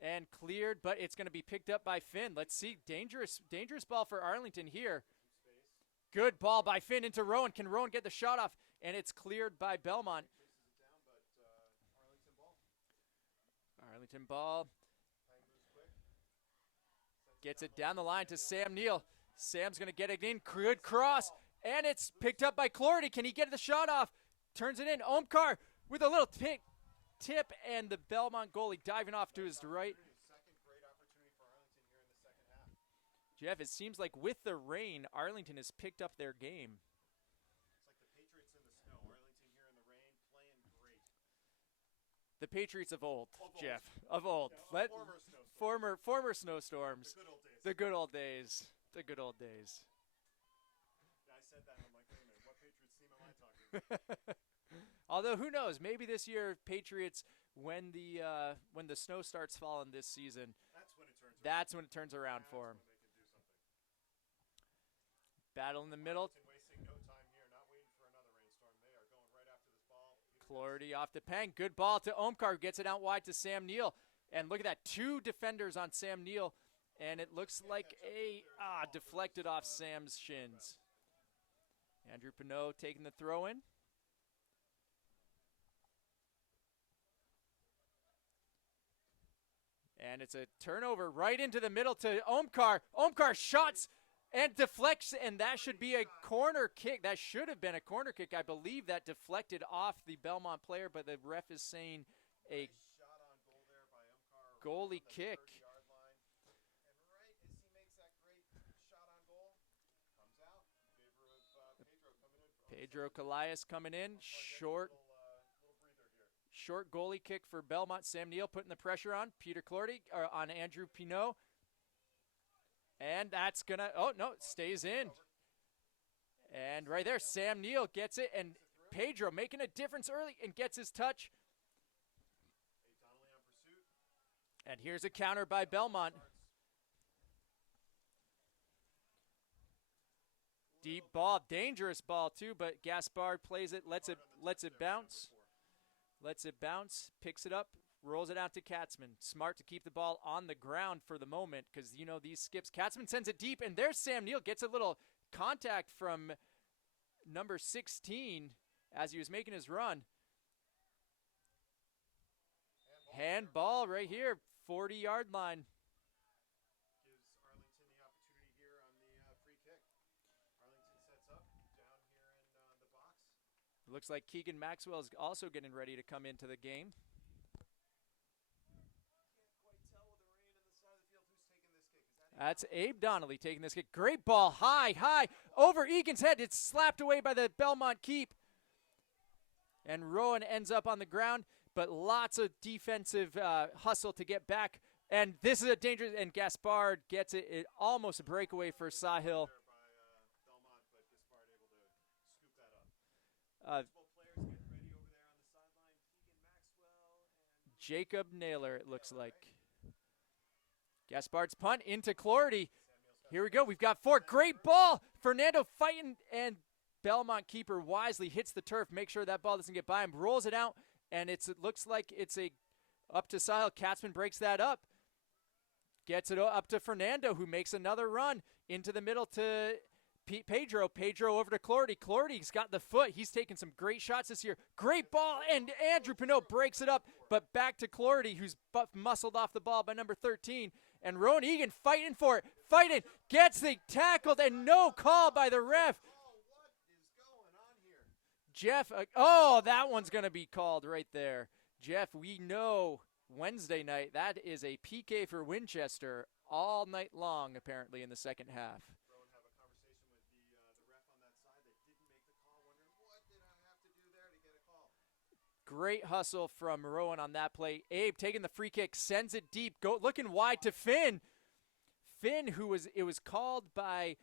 and cleared, but it's going to be picked up by Finn. Let's see. Dangerous ball for Arlington here. Good ball by Finn into Rowan. Can Rowan get the shot off? And it's cleared by Belmont. Arlington ball. Gets it down the line to Sam Neal. Sam's going to get it in. Good cross. And it's picked up by Clordy. Can he get the shot off? Turns it in. Omkar with a little tip, and the Belmont goalie diving off to his right. Second great opportunity for Arlington here in the second half. Jeff, it seems like with the rain, Arlington has picked up their game. It's like the Patriots in the snow. Arlington here in the rain, playing great. The Patriots of old, Jeff, of old. Yeah, Former snowstorms. The good old days. The good old days. Yeah, I said that, and I'm like, wait a minute, what Patriots team am I talking about? Although, who knows? Maybe this year, Patriots, when the snow starts falling this season, That's when it turns around for them. When they can do something. Battle in the middle. Wasting no time here, not waiting for another rainstorm. They are going right after this ball. Clordy off the pen. Good ball to Omkar. Gets it out wide to Sam Neal. And look at that. 2 defenders on Sam Neal. And it looks like deflected off Sam's shins. Andrew Pinot taking the throw in. And it's a turnover right into the middle to Omkar. Omkar shots and deflects, and that should be a corner kick. That should have been a corner kick. I believe that deflected off the Belmont player, but the ref is saying a Shot on goal there by Omkar. goalie kick. 30-yard line. And right as he makes that great shot on goal, comes out in favor of Pedro coming in. Pedro Calais coming in. Short Little breather here. Short goalie kick for Belmont. Sam Neal putting the pressure on Peter Clordy, or on Andrew Pinot. And that's going to, stays in. And right there, Sam Neal gets it, and Pedro making a difference early and gets his touch. Donnelly on pursuit. And here's a counter by Belmont. Deep ball, dangerous ball too, but Gaspard plays it, lets it bounce. Lets it bounce, picks it up, rolls it out to Katzman. Smart to keep the ball on the ground for the moment because, these skips. Katzman sends it deep, and there's Sam Neal. Gets a little contact from number 16 as he was making his run. Handball right here, 40-yard line. Gives Arlington the opportunity here on the free kick. Arlington sets up down here in the box. Looks like Keegan Maxwell is also getting ready to come into the game. That's Abe Donnelly taking this kick. Great ball, high, over Egan's head. It's slapped away by the Belmont keep. And Rowan ends up on the ground, but lots of defensive hustle to get back. And this is a dangerous, and Gaspard gets it almost a breakaway for Sahil. Jacob Naylor, it looks like. Gaspard's punt into Clordy. Here we go. We've got 4. Great ball. Fernando fighting, and Belmont keeper wisely hits the turf. Make sure that ball doesn't get by him. Rolls it out, and it looks like it's up to Sahil. Katzman breaks that up. Gets it up to Fernando, who makes another run into the middle to Pedro. Pedro over to Clordy. Clordy's got the foot. He's taken some great shots this year. Great ball, and Andrew Pinot breaks it up, but back to Clordy, who's muscled off the ball by number 13. And Rowan Egan fighting for it. Fighting. Gets the tackled, and no call by the ref. Jeff, that one's going to be called right there. Jeff, we know Wednesday night, that is a PK for Winchester all night long, apparently, in the second half. Rowan have a conversation with the ref on that side that didn't make the call, wondering, what did I have to do there to get a call? Great hustle from Rowan on that play. Abe taking the free kick, sends it deep, looking wide to Finn. Finn, it was called by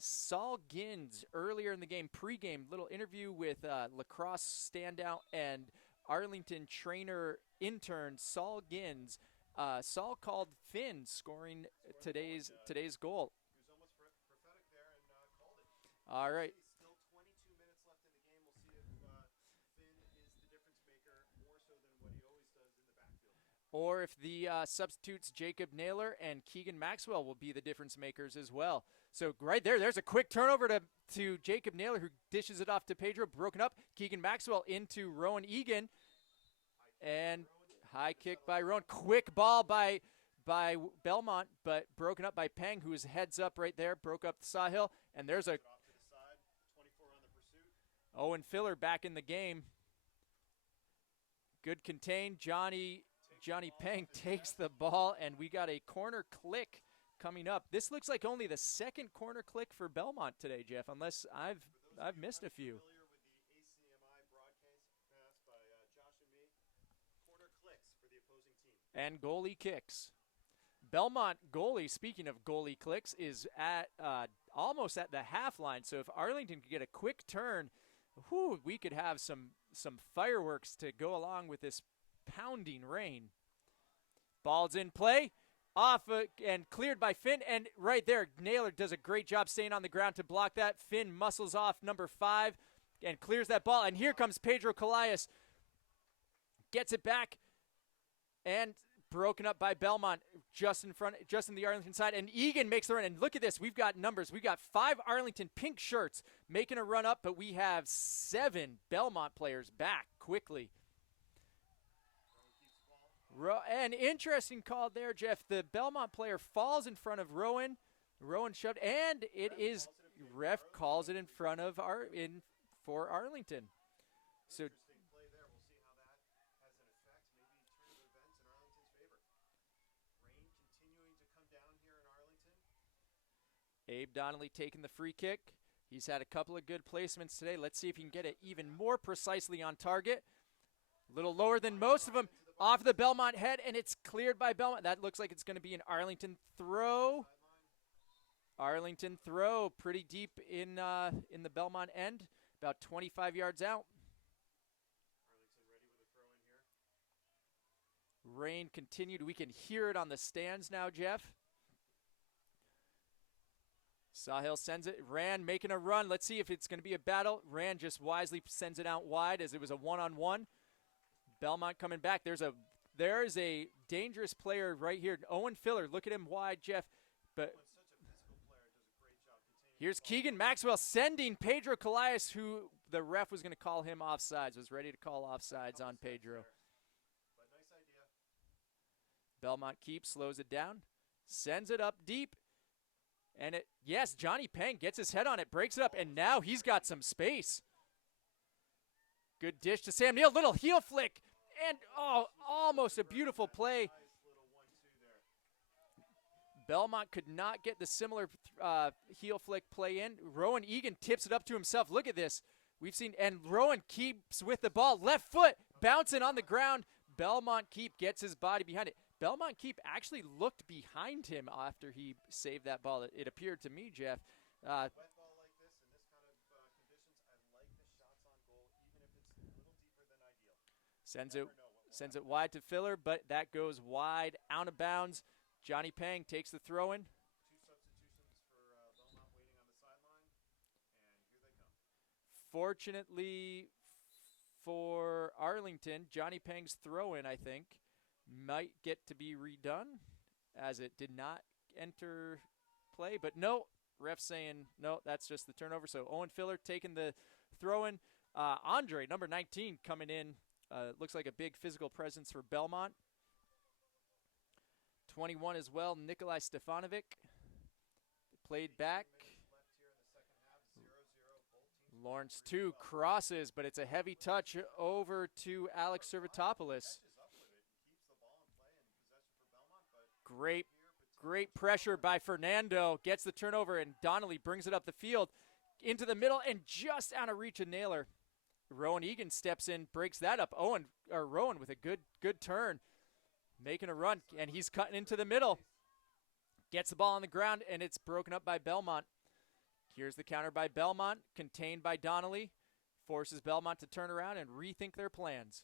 Saul Gins earlier in the game, pregame, little interview with lacrosse standout and Arlington trainer intern Saul Gins. Saul called Finn scoring today's goal. He was almost prophetic there and called it. All right. Still 22 minutes left in the game. We'll see if Finn is the difference maker more so than what he always does in the backfield. Or if the substitutes Jacob Naylor and Keegan Maxwell will be the difference makers as well. So right there's a quick turnover to Jacob Naylor, who dishes it off to Pedro, broken up. Keegan Maxwell into Rowan Egan, and high kick by Rowan. Quick ball by Belmont, but broken up by Peng, who is heads up right there, broke up the Sahil, and there's a Owen Filler back in the game. Good contain. Johnny Peng takes the ball, and we got a corner click coming up. This looks like only the second corner click for Belmont today, Jeff, unless I've missed a few. Familiar with the ACMi broadcast by Josh and me. Corner clicks for the opposing team. And goalie kicks. Belmont goalie, speaking of goalie clicks, is at almost at the half line. So if Arlington could get a quick turn, we could have some fireworks to go along with this pounding rain. Ball's in play. Off and cleared by Finn, and right there, Naylor does a great job staying on the ground to block that. Finn muscles off number 5 and clears that ball, and here comes Pedro Calais. Gets it back, and broken up by Belmont just in the Arlington side, and Egan makes the run, and look at this, we've got numbers. We've got 5 Arlington pink shirts making a run up, but we have 7 Belmont players back quickly. An interesting call there, Jeff. The Belmont player falls in front of Rowan. Rowan shoved, and it is ref calls it in front of for Arlington. So Interesting play there. We'll see how that has an effect. Maybe turn of events in Arlington's favor. Rain continuing to come down here in Arlington. Abe Donnelly taking the free kick. He's had a couple of good placements today. Let's see if he can get it even more precisely on target. A little lower than most of them. Off the Belmont head, and it's cleared by Belmont. That looks like it's going to be an Arlington throw. Arlington throw pretty deep in the Belmont end, about 25 yards out. Arlington ready with a throw in here. Rain continued. We can hear it on the stands now, Jeff. Sahil sends it. Rand making a run. Let's see if it's going to be a battle. Rand just wisely sends it out wide as it was a one-on-one. Belmont coming back. There's a dangerous player right here. Owen Filler, look at him wide, Jeff. But here's Keegan Maxwell sending Pedro Calais, who the ref was going to call him offsides, was ready to call offsides on Pedro. But nice idea. Belmont keeps, slows it down, sends it up deep. And yes, Johnny Peng gets his head on it, breaks it up, and now he's got some space. Good dish to Sam Neal, little heel flick. And almost a beautiful play. Belmont could not get the similar heel flick play in. Rowan Egan tips it up to himself. Look at this. We've seen, and Rowan keeps with the ball. Left foot bouncing on the ground. Belmont Keep gets his body behind it. Belmont Keep actually looked behind him after he saved that ball. It appeared to me, Jeff. Wet ball like this in this kind of conditions, I like the shots on goal, even if it's a little deeper than ideal. Sends it wide to Filler, but that goes wide, out of bounds. Johnny Pang takes the throw in. 2 substitutions for Belmont waiting on the sideline, and here they come. Fortunately for Arlington, Johnny Pang's throw in, I think, might get to be redone, as it did not enter play. But no, ref saying no, that's just the turnover. So Owen Filler taking the throw in. Andre, number 19, coming in. Looks like a big physical presence for Belmont. 21 as well, Nikolai Stefanovic. Played back. Lawrence 2 crosses, but it's a heavy touch over to Alex Servatopoulos. Great pressure by Fernando. Gets the turnover, and Donnelly brings it up the field into the middle and just out of reach of Naylor. Rowan Egan steps in, breaks that up. Rowan with a good turn, making a run, and he's cutting into the middle. Gets the ball on the ground, and it's broken up by Belmont. Here's the counter by Belmont, contained by Donnelly. Forces Belmont to turn around and rethink their plans.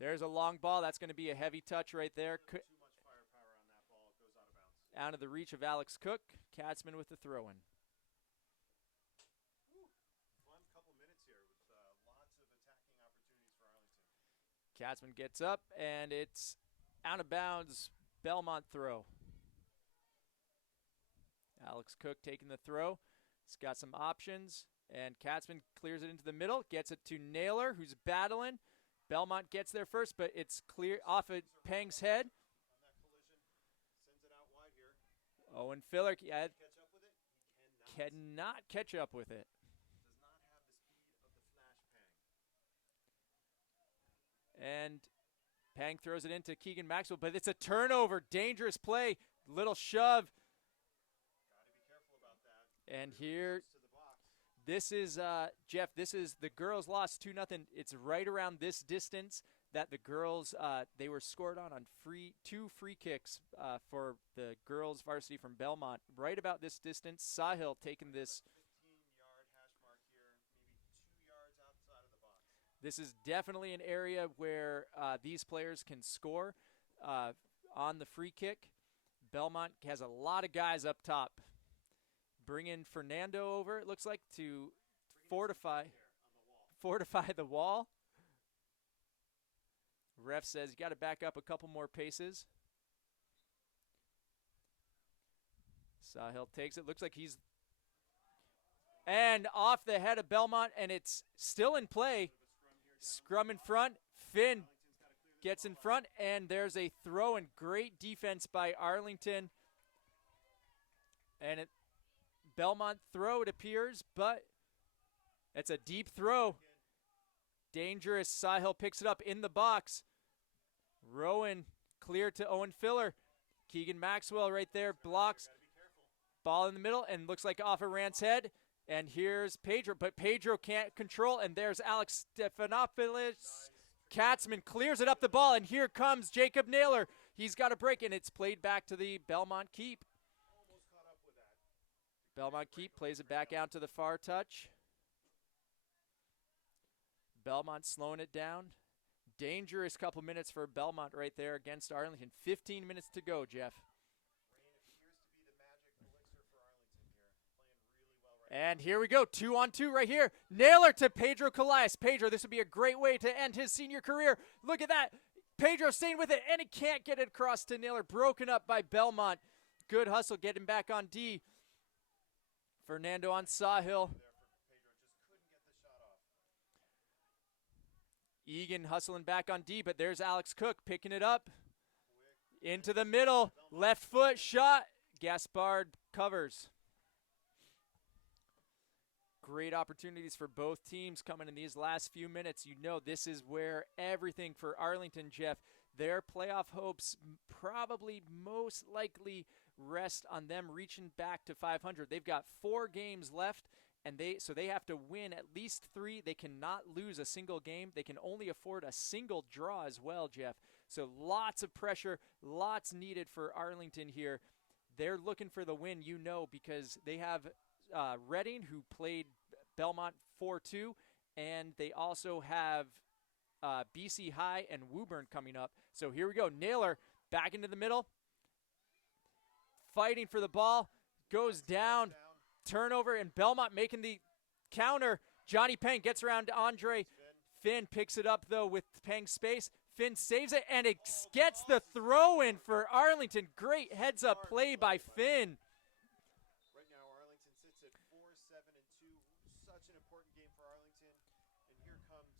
There's a long ball. That's going to be a heavy touch right there. Too much firepower on that ball. It goes out of bounds. Out of the reach of Alex Cook. Katzman with the throw-in. Fun couple minutes here with lots of attacking opportunities for Arlington. Katzman gets up, and it's out of bounds. Belmont throw. Alex Cook taking the throw. He's got some options, and Katzman clears it into the middle, gets it to Naylor, who's battling. Belmont gets there first, but it's clear off of Pang's head. On that collision, sends it out wide here. Owen Filler Catch up with it? He cannot catch up with it. Does not have the speed of the flash Pang. And Pang throws it into Keegan Maxwell, but it's a turnover. Dangerous play. Little shove. And here, this is, Jeff, this is the girls lost 2-0. It's right around this distance that the girls, they were scored on two free kicks for the girls varsity from Belmont. Right about this distance. Sahil taking this. 15-yard hash mark here, maybe 2 yards outside of the box. This is definitely an area where these players can score on the free kick. Belmont has a lot of guys up top. Bring in Fernando over, it looks like, to fortify the wall. Ref says you got to back up a couple more paces. Sahil takes it. Looks like he's... And off the head of Belmont, and it's still in play. Scrum in front. Finn gets in front, and there's a throw, and great defense by Arlington. And Belmont throw, it appears, but it's a deep throw. Dangerous. Sahil picks it up in the box. Rowan clear to Owen Filler. Keegan Maxwell right there blocks. Ball in the middle, and looks like off of Rand's head. And here's Pedro, but Pedro can't control, and there's Alex Stephanopoulos. Katzman clears it up the ball, and here comes Jacob Naylor. He's got a break, and it's played back to the Belmont Keep. Belmont Keep plays it back out to the far touch. Belmont slowing it down. Dangerous couple minutes for Belmont right there against Arlington. 15 minutes to go, Jeff. And here we go, 2-on-2 right here. Naylor to Pedro Calais. Pedro, this would be a great way to end his senior career. Look at that. Pedro staying with it, and he can't get it across to Naylor. Broken up by Belmont. Good hustle getting back on D. Fernando on Sahil. Egan hustling back on D, but there's Alex Cook picking it up. Into the middle. Left foot shot. Gaspard covers. Great opportunities for both teams coming in these last few minutes. You know this is where everything for Arlington, Jeff. their playoff hopes probably most likely rest on them reaching back to 500. They've got 4 games left, and they have to win at least 3. They cannot lose a single game. They can only afford a single draw as well, Jeff. So lots of pressure, lots needed for Arlington here. They're looking for the win, because they have Reading, who played Belmont 4-2, and they also have BC High and Woburn coming up. So here we go. Naylor back into the middle, fighting for the ball, goes down, turnover, and Belmont making the counter. Johnny Peng gets around to Andre. Finn picks it up, though, with Peng's space. Finn saves it, and it gets the throw in for Arlington. Great heads-up play by Finn. Right now, Arlington sits at 4-7-2. Such an important game for Arlington. And here comes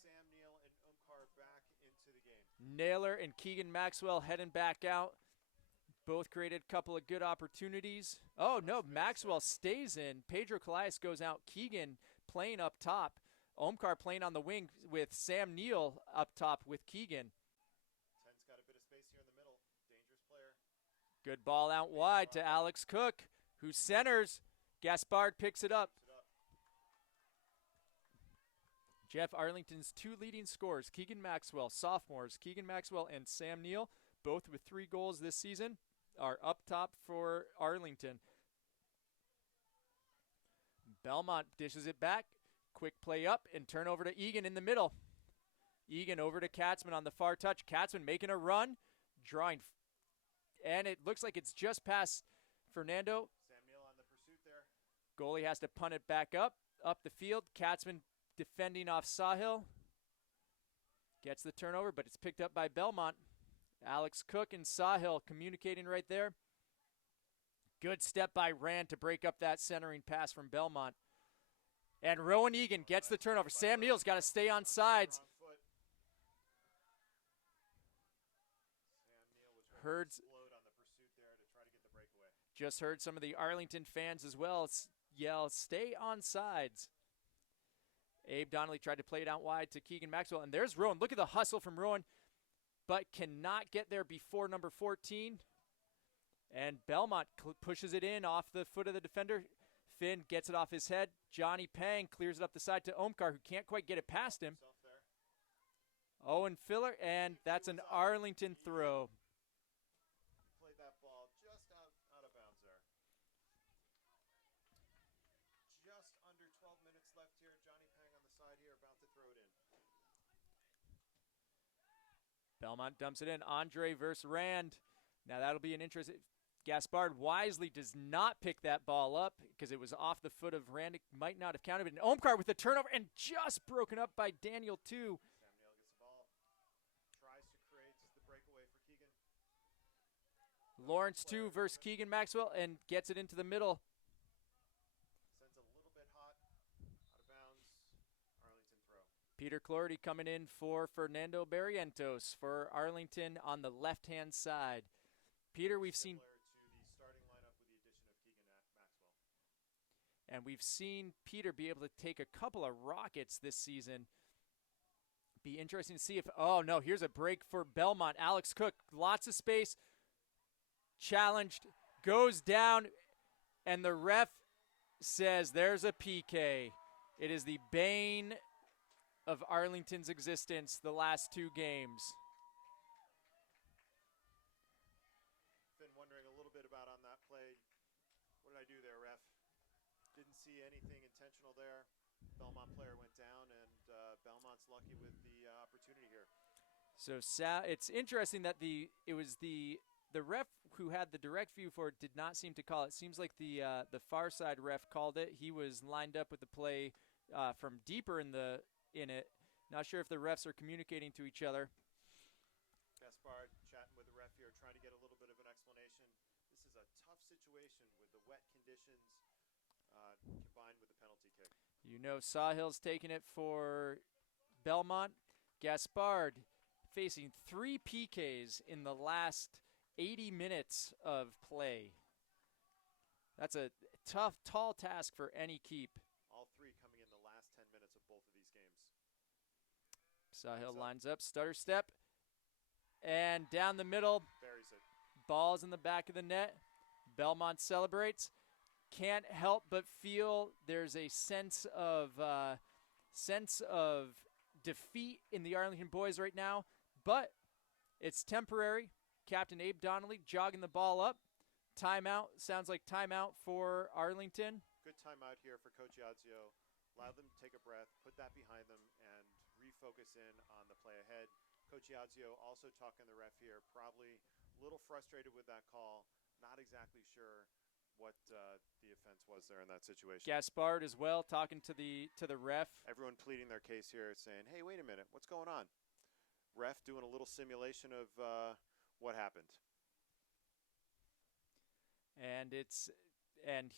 Sam Neal and Omkar back into the game. Naylor and Keegan Maxwell heading back out. Both created a couple of good opportunities. Oh, no, Maxwell stays in. Pedro Calais goes out. Keegan playing up top. Omkar playing on the wing with Sam Neal up top with Keegan. 10's got a bit of space here in the middle. Dangerous player. Good ball out wide to Alex Cook, who centers. Gaspard picks it up. Jeff, Arlington's 2 leading scorers, Keegan Maxwell, sophomores, Keegan Maxwell and Sam Neal, both with 3 goals this season, are up top for Arlington. Belmont dishes it back. Quick play up and turn over to Egan in the middle. Egan over to Katzman on the far touch. Katzman making a run, drawing, and it looks like it's just past Fernando. Sam Neal on the pursuit there. Goalie has to punt it back up the field. Katzman defending off Sahil. Gets the turnover, but it's picked up by Belmont. Alex Cook and Sahil communicating right there. Good step by Rand to break up that centering pass from Belmont. And Rowan Egan gets the turnover. Sam Neal's got to stay on sides. Just heard some of the Arlington fans as well yell, "Stay on sides." Abe Donnelly tried to play it out wide to Keegan Maxwell. And there's Rowan. Look at the hustle from Rowan, but cannot get there before number 14. And Belmont pushes it in off the foot of the defender. Finn gets it off his head. Johnny Pang clears it up the side to Omkar, who can't quite get it past him. Owen Filler, and that's an Arlington throw. Played that ball just out of bounds there. Just under 12 minutes left here. Johnny Pang on the side here, about to throw it in. Belmont dumps it in. Andre versus Rand. Now that'll be an interesting. Gaspard wisely does not pick that ball up because it was off the foot of Rand. It might not have counted, but an Omkar with the turnover and just broken up by Daniel 2. Sam Neal gets the ball. Tries to create the breakaway for Keegan. Lawrence 2 versus Keegan Maxwell and gets it into the middle. Sends a little bit hot, out of bounds. Arlington throw. Peter Clorty coming in for Fernando Barrientos for Arlington on the left-hand side. Peter, we've seen... And we've seen Peter be able to take a couple of rockets this season. Be interesting to see if, oh no, here's a break for Belmont. Alex Cook, lots of space, challenged, goes down, and the ref says there's a PK. It is the bane of Arlington's existence the last 2 games. Been wondering a little bit about on that play. What did I do there, ref? Didn't see anything intentional there. Belmont player went down, and Belmont's lucky with the opportunity here. So it's interesting that it was the ref who had the direct view for it did not seem to call it. Seems like the far side ref called it. He was lined up with the play from deeper in it. Not sure if the refs are communicating to each other. Gaspard chatting with the ref here, trying to get a little bit of an explanation. This is a tough situation with the wet conditions. Combined with the penalty kick. Sahil's taking it for Belmont. Gaspard facing 3 PKs in the last 80 minutes of play. That's a tough, tall task for any keep. All 3 coming in the last 10 minutes of both of these games. Sahil lines up, stutter step. And down the middle, Buries it. ball's in the back of the net. Belmont celebrates. Can't help but feel there's a sense of defeat in the Arlington boys right now, but it's temporary. Captain Abe Donnelly jogging the ball up. Timeout. Sounds like timeout for Arlington. Good timeout here for Coach Iazio. Allow them to take a breath, put that behind them, and refocus in on the play ahead. Coach Iazio also talking to the ref here, probably a little frustrated with that call. Not exactly sure what the offense was there in that situation. Gaspard as well talking to the ref. Everyone pleading their case here, saying, hey, wait a minute, what's going on? Ref doing a little simulation of what happened. And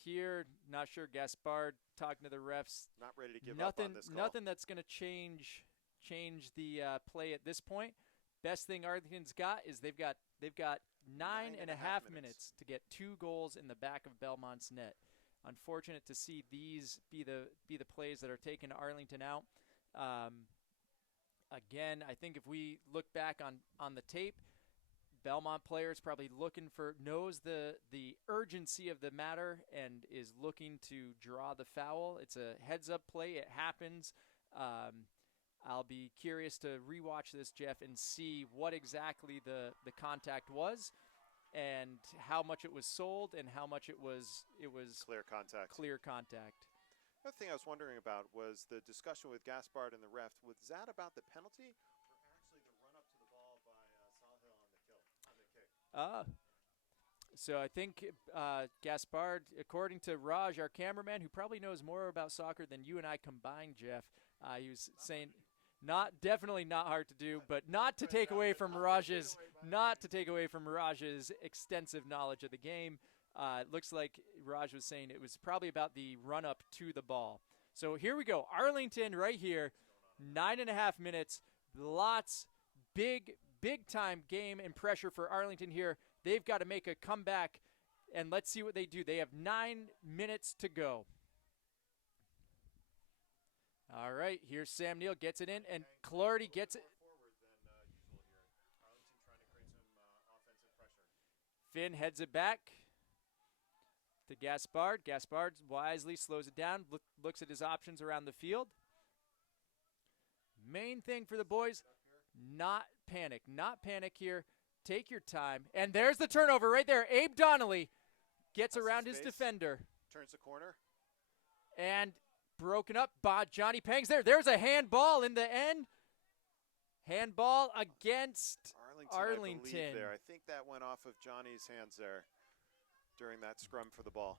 here, not sure, Gaspard talking to the refs. Not ready to give up on this call. Nothing that's going to change the play at this point. Best thing Arlington's got is they've got 9.5 minutes to get 2 goals in the back of Belmont's net. Unfortunate to see these be the plays that are taking Arlington out. Again, I think if we look back on the tape, Belmont players probably knows the urgency of the matter and is looking to draw the foul. It's a heads-up play. It happens. I'll be curious to rewatch this, Jeff, and see what exactly the contact was and how much it was sold and how much it was clear contact. Another thing I was wondering about was the discussion with Gaspard and the ref. Was that about the penalty or actually the run-up to the ball by Sahil on the kick? So I think Gaspard, according to Raj, our cameraman, who probably knows more about soccer than you and I combined, Jeff, he was saying definitely not hard to do, but not to take away from Raj's extensive knowledge of the game. It looks like Raj was saying it was probably about the run-up to the ball. So here we go. Arlington right here, 9.5 minutes. Lots, big-time game and pressure for Arlington here. They've got to make a comeback, and let's see what they do. They have 9 minutes to go. All right, here's Sam Neal, gets it in, and Clardy gets it. Finn heads it back to Gaspard. Gaspard wisely slows it down, looks at his options around the field. Main thing for the boys, not panic here. Take your time. And there's the turnover right there. Abe Donnelly gets around his defender. Turns the corner. And broken up by Johnny Pangs there. There's a handball in the end. Handball against Arlington. I believe there. I think that went off of Johnny's hands there during that scrum for the ball.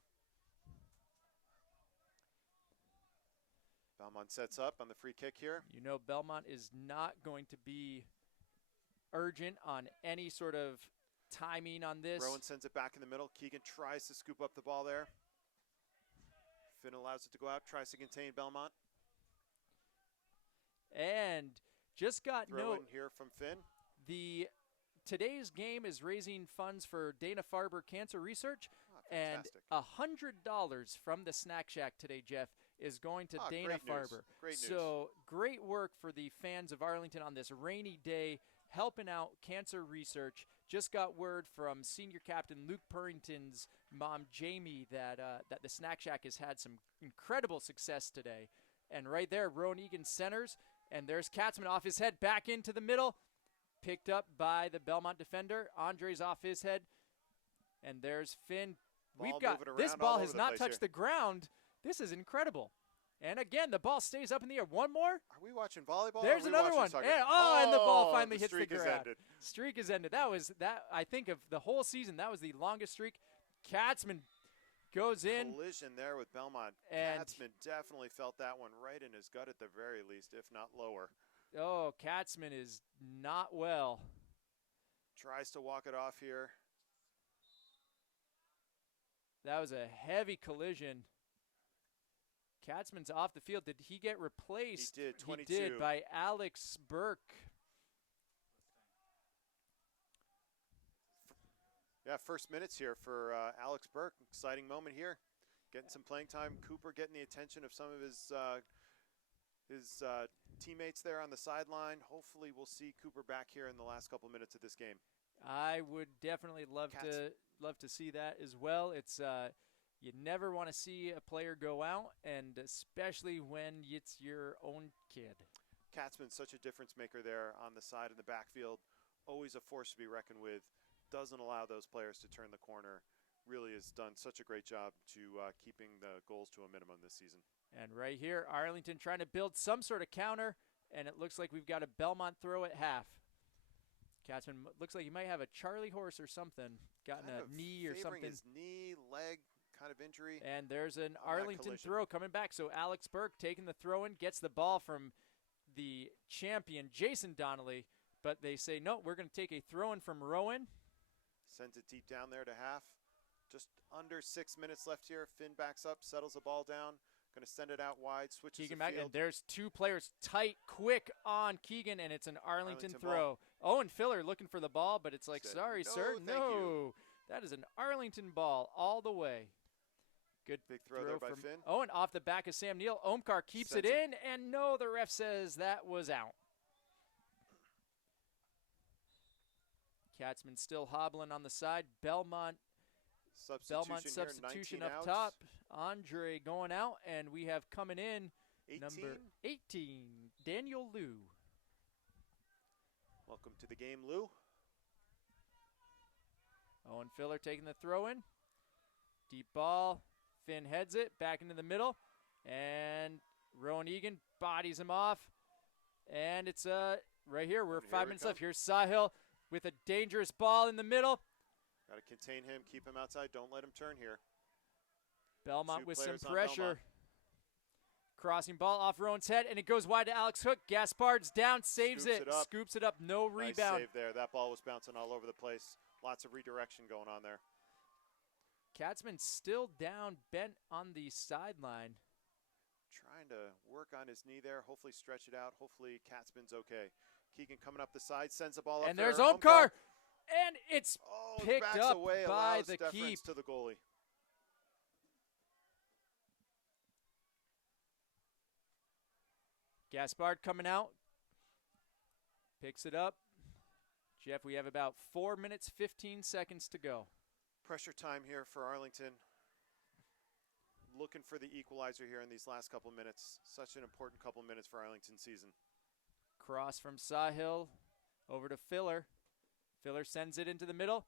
Belmont sets up on the free kick here. You know Belmont is not going to be urgent on any sort of timing on this. Rowan sends it back in the middle. Keegan tries to scoop up the ball there. Finn allows it to go out, tries to contain Belmont. And just got note here from Finn. Today's game is raising funds for Dana-Farber Cancer Research, and $100 from the Snack Shack today, Jeff, is going to Dana-Farber. Great news. So great work for the fans of Arlington on this rainy day, helping out cancer research. Just got word from senior captain Luke Purrington's mom, Jamie, that the Snack Shack has had some incredible success today. And right there, Rowan Egan centers, and there's Katzman off his head, back into the middle, picked up by the Belmont defender. Andre's off his head, and there's Finn. This ball has not touched the ground. This is incredible. And again, the ball stays up in the air. One more. Are we watching volleyball? There's another one. And the ball finally hits the ground. Streak is ended. I think of the whole season, that was the longest streak. Katzman goes in. Collision there with Belmont. Katzman definitely felt that one right in his gut at the very least, if not lower. Oh, Katzman is not well. Tries to walk it off here. That was a heavy collision. Katzman's off the field. Did he get replaced? He did, 22. He did, by Alex Burke. Yeah, first minutes here for Alex Burke. Exciting moment here. Getting some playing time. Cooper getting the attention of some of his teammates there on the sideline. Hopefully we'll see Cooper back here in the last couple minutes of this game. I would definitely love to see that as well. It's you never want to see a player go out, and especially when it's your own kid. Katzman's such a difference maker there on the side in the backfield. Always a force to be reckoned with. Doesn't allow those players to turn the corner. Really has done such a great job to keeping the goals to a minimum this season. And right here, Arlington trying to build some sort of counter, and it looks like we've got a Belmont throw at half. Katzman looks like he might have a Charlie horse or something, gotten a knee or something. His knee, leg kind of injury. And there's an Arlington throw coming back. So Alex Burke taking the throw in, gets the ball from the champion, Jason Donnelly. But they say, no, we're going to take a throw in from Rowan. Sends it deep down there to half. Just under 6 minutes left here. Finn backs up, settles the ball down. Going to send it out wide, switches Keegan the back, field. and there's two players tight, quick on Keegan, and it's an Arlington throw. Ball. Owen Filler looking for the ball, but it's like, sorry, sir, no. That is an Arlington ball all the way. Good big throw there by Finn. Owen off the back of Sam Neal. Omkar keeps it in, and no, the ref says that was out. Katzman still hobbling on the side. Belmont substitution up top. Andre going out, and we have coming in 18? number 18, Daniel Liu. Welcome to the game, Lou. Owen Filler taking the throw in. Deep ball. Finn heads it back into the middle, and Rowan Egan bodies him off. And it's right here. We're 5 minutes left. Here's Sahil with a dangerous ball in the middle. Got to contain him, keep him outside. Don't let him turn here. Belmont with some pressure. Crossing ball off Rowan's head, and it goes wide to Alex Hook. Gaspard's down, saves it, scoops it up, no rebound. Nice save there. That ball was bouncing all over the place. Lots of redirection going on there. Katzman still down, bent on the sideline. Trying to work on his knee there. Hopefully stretch it out. Hopefully Katzman's okay. Keegan coming up the side, sends the ball up. And there's Omkar, and it's picked up away, by the keep. To the goalie. Gaspard coming out, picks it up. Jeff, we have about 4 minutes, 15 seconds to go. Pressure time here for Arlington. Looking for the equalizer here in these last couple minutes. Such an important couple minutes for Arlington season. Cross from Sahil over to Filler. Filler sends it into the middle.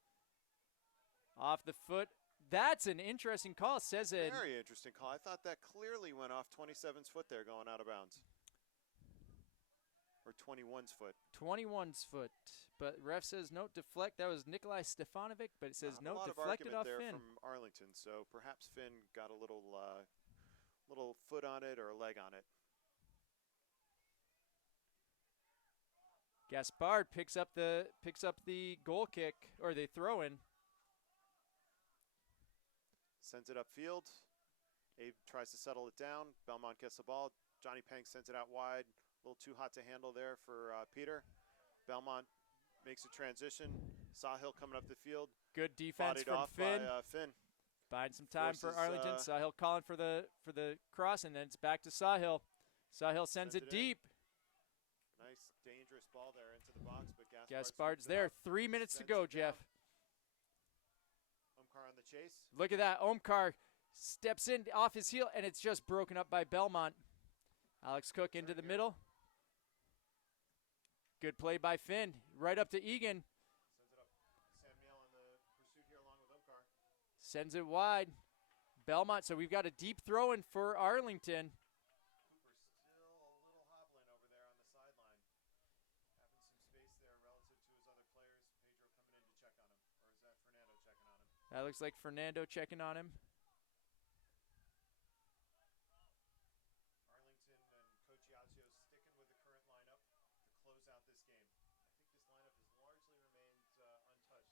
Off the foot. That's an interesting call. Says it. Very interesting call. I thought that clearly went off 27's foot there going out of bounds. Or 21's foot. 21's foot. But ref says no, deflect. That was Nikolai Stefanovic, but it says no, deflected off there Finn. From Arlington, so perhaps Finn got a little foot on it or a leg on it. Gaspard picks up the goal kick, or the throw in. Sends it upfield. Abe tries to settle it down. Belmont gets the ball. Johnny Peng sends it out wide. A little too hot to handle there for Peter. Belmont makes a transition. Sahil coming up the field. Good defense from Finn. By, Finn. Buying some time for Arlington. Sahil calling for the cross, and then it's back to Sahil. Sahil sends it deep. Nice, dangerous ball there into the box, but Gaspard's there. 3 minutes to go, Jeff. Omkar on the chase. Look at that. Omkar steps in off his heel, and it's just broken up by Belmont. Alex Cook into the middle. Good play by Finn. Right up to Egan. Sends it up. Sam Neal on the pursuit here along with Omkar. Sends it wide. Belmont, so we've got a deep throw in for Arlington. Cooper's still a little hobbling over there on the sideline. Having some space there relative to his other players. Pedro coming in to check on him. Or is that Fernando checking on him? That looks like Fernando checking on him.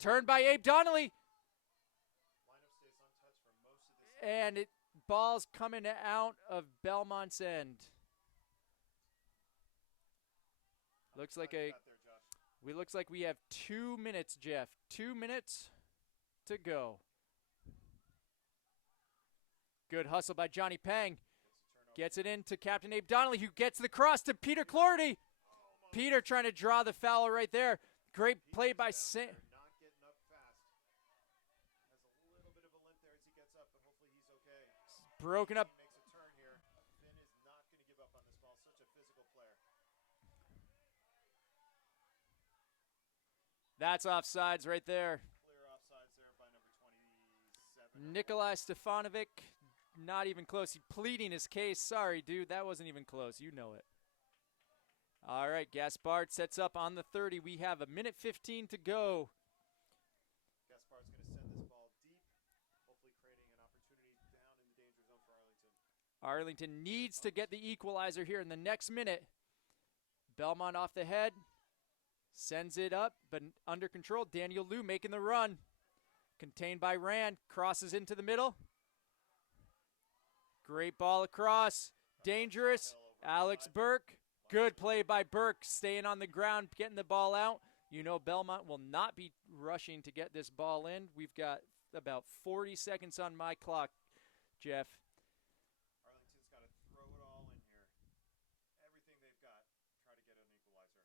Turned by Abe Donnelly. Lineup stays untouched for most of this. And ball's coming out of Belmont's end. Looks like looks like we have 2 minutes, Jeff. 2 minutes to go. Good hustle by Johnny Peng. Gets it into Captain Abe Donnelly, who gets the cross to Peter Clordy. Peter trying to draw the foul right there. Great play by Sam. Not getting up fast. Has a little bit of a limp there as he gets up, but hopefully he's okay. Broken up. Makes a turn here. Finn is not going to give up on this ball. Such a physical player. That's offsides right there. Clear offsides there by number 27. Nikolai Stefanovic, not even close. He's pleading his case. Sorry, dude, that wasn't even close. You know it. All right, Gaspard sets up on the 30. We have 1:15 to go. Gaspard's going to send this ball deep, hopefully creating an opportunity down in the danger zone for Arlington. Arlington needs to get the equalizer here in the next minute. Belmont off the head. Sends it up, but under control. Daniel Liu making the run. Contained by Rand. Crosses into the middle. Great ball across. Dangerous. Alex Burke. Good play by Burke. Staying on the ground, getting the ball out. You know Belmont will not be rushing to get this ball in. We've got about 40 seconds on my clock, Jeff. Arlington's got to throw it all in here. Everything they've got. Try to get an equalizer.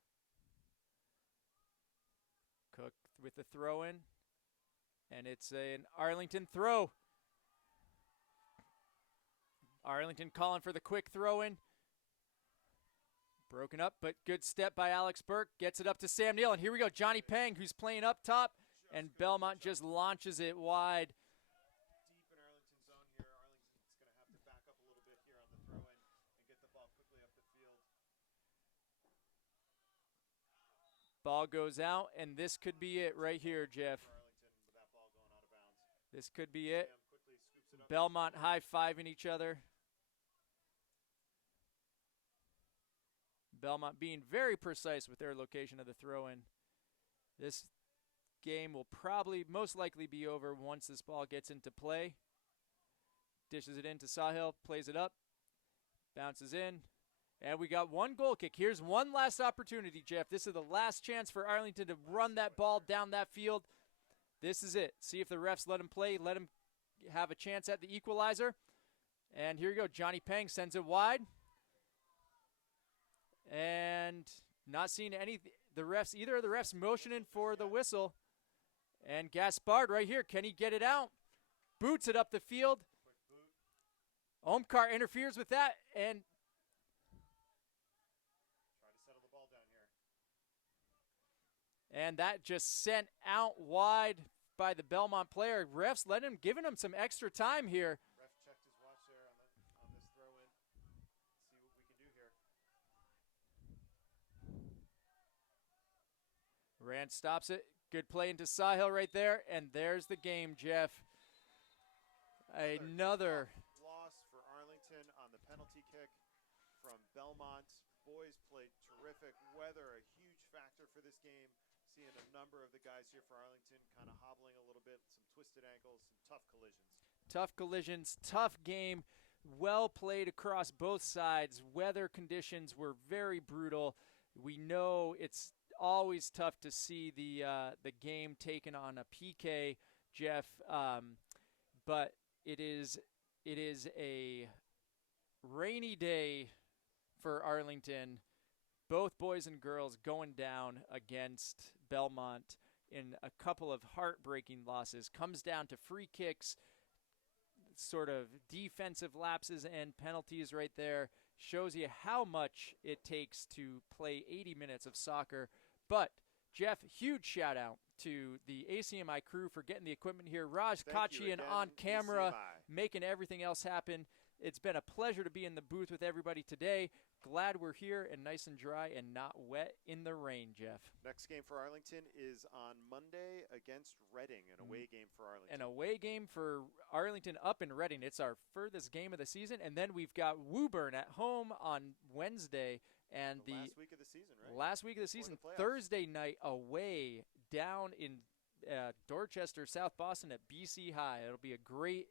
Cook with the throw in. And it's an Arlington throw. Arlington calling for the quick throw in. Broken up, but good step by Alex Burke. Gets it up to Sam Neal. And here we go. Johnny Pang, who's playing up top. And Belmont just launches it wide. Deep in Arlington's zone here. Arlington's going to have to back up a little bit here on the throw in and get the ball quickly up the field. Ball goes out, and this could be it right here, Jeff. Arlington with that ball going out of bounds. This could be it. Sam quickly scoops it up. Belmont high-fiving each other. Belmont being very precise with their location of the throw-in. This game will probably most likely be over once this ball gets into play. Dishes it into Sahil, plays it up, bounces in, and we got one goal kick. Here's one last opportunity, Jeff. This is the last chance for Arlington to run that ball down that field. This is it. See if the refs let him play, let him have a chance at the equalizer. And here you go. Johnny Pang sends it wide. And not seeing either of the refs motioning for the whistle. And Gaspard right here, can he get it out? Boots it up the field. Omkar interferes with that and Try to settle the ball down here. and that just sent out wide by the Belmont player. Refs giving him some extra time here. Ref checked his watch there on this throw in. See what we can do here. Rand stops it. Good play into Sahil right there. And there's the game, Jeff. Another Loss for Arlington on the penalty kick from Belmont. Boys played terrific. Weather a huge factor for this game. Seeing a number of the guys here for Arlington kind of hobbling a little bit, some twisted ankles, some tough collisions. tough collisions, tough game. Well played across both sides. Weather conditions were very brutal. We know it's always tough to see the game taken on a PK, Jeff, but it is a rainy day for Arlington. Both boys and girls going down against Belmont in a couple of heartbreaking losses. Comes down to free kicks, sort of defensive lapses and penalties right there. Shows you how much it takes to play 80 minutes of soccer. But, Jeff, huge shout out to the ACMi crew for getting the equipment here. Raj Kachian on camera, making everything else happen. It's been a pleasure to be in the booth with everybody today. Glad we're here and nice and dry and not wet in the rain, Jeff. Next game for Arlington is on Monday against Reading, an away game for Arlington. An away game for Arlington up in Reading. It's our furthest game of the season. And then we've got Woburn at home on Wednesday. And the last week of the season, right? Last week of the season, Thursday night away down in Dorchester, South Boston at BC High. It'll be a great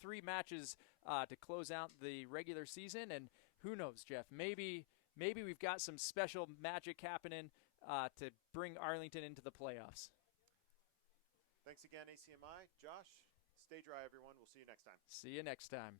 3 matches to close out the regular season. And who knows, Jeff, maybe we've got some special magic happening to bring Arlington into the playoffs. Thanks again, ACMi. Josh, stay dry, everyone. We'll see you next time. See you next time.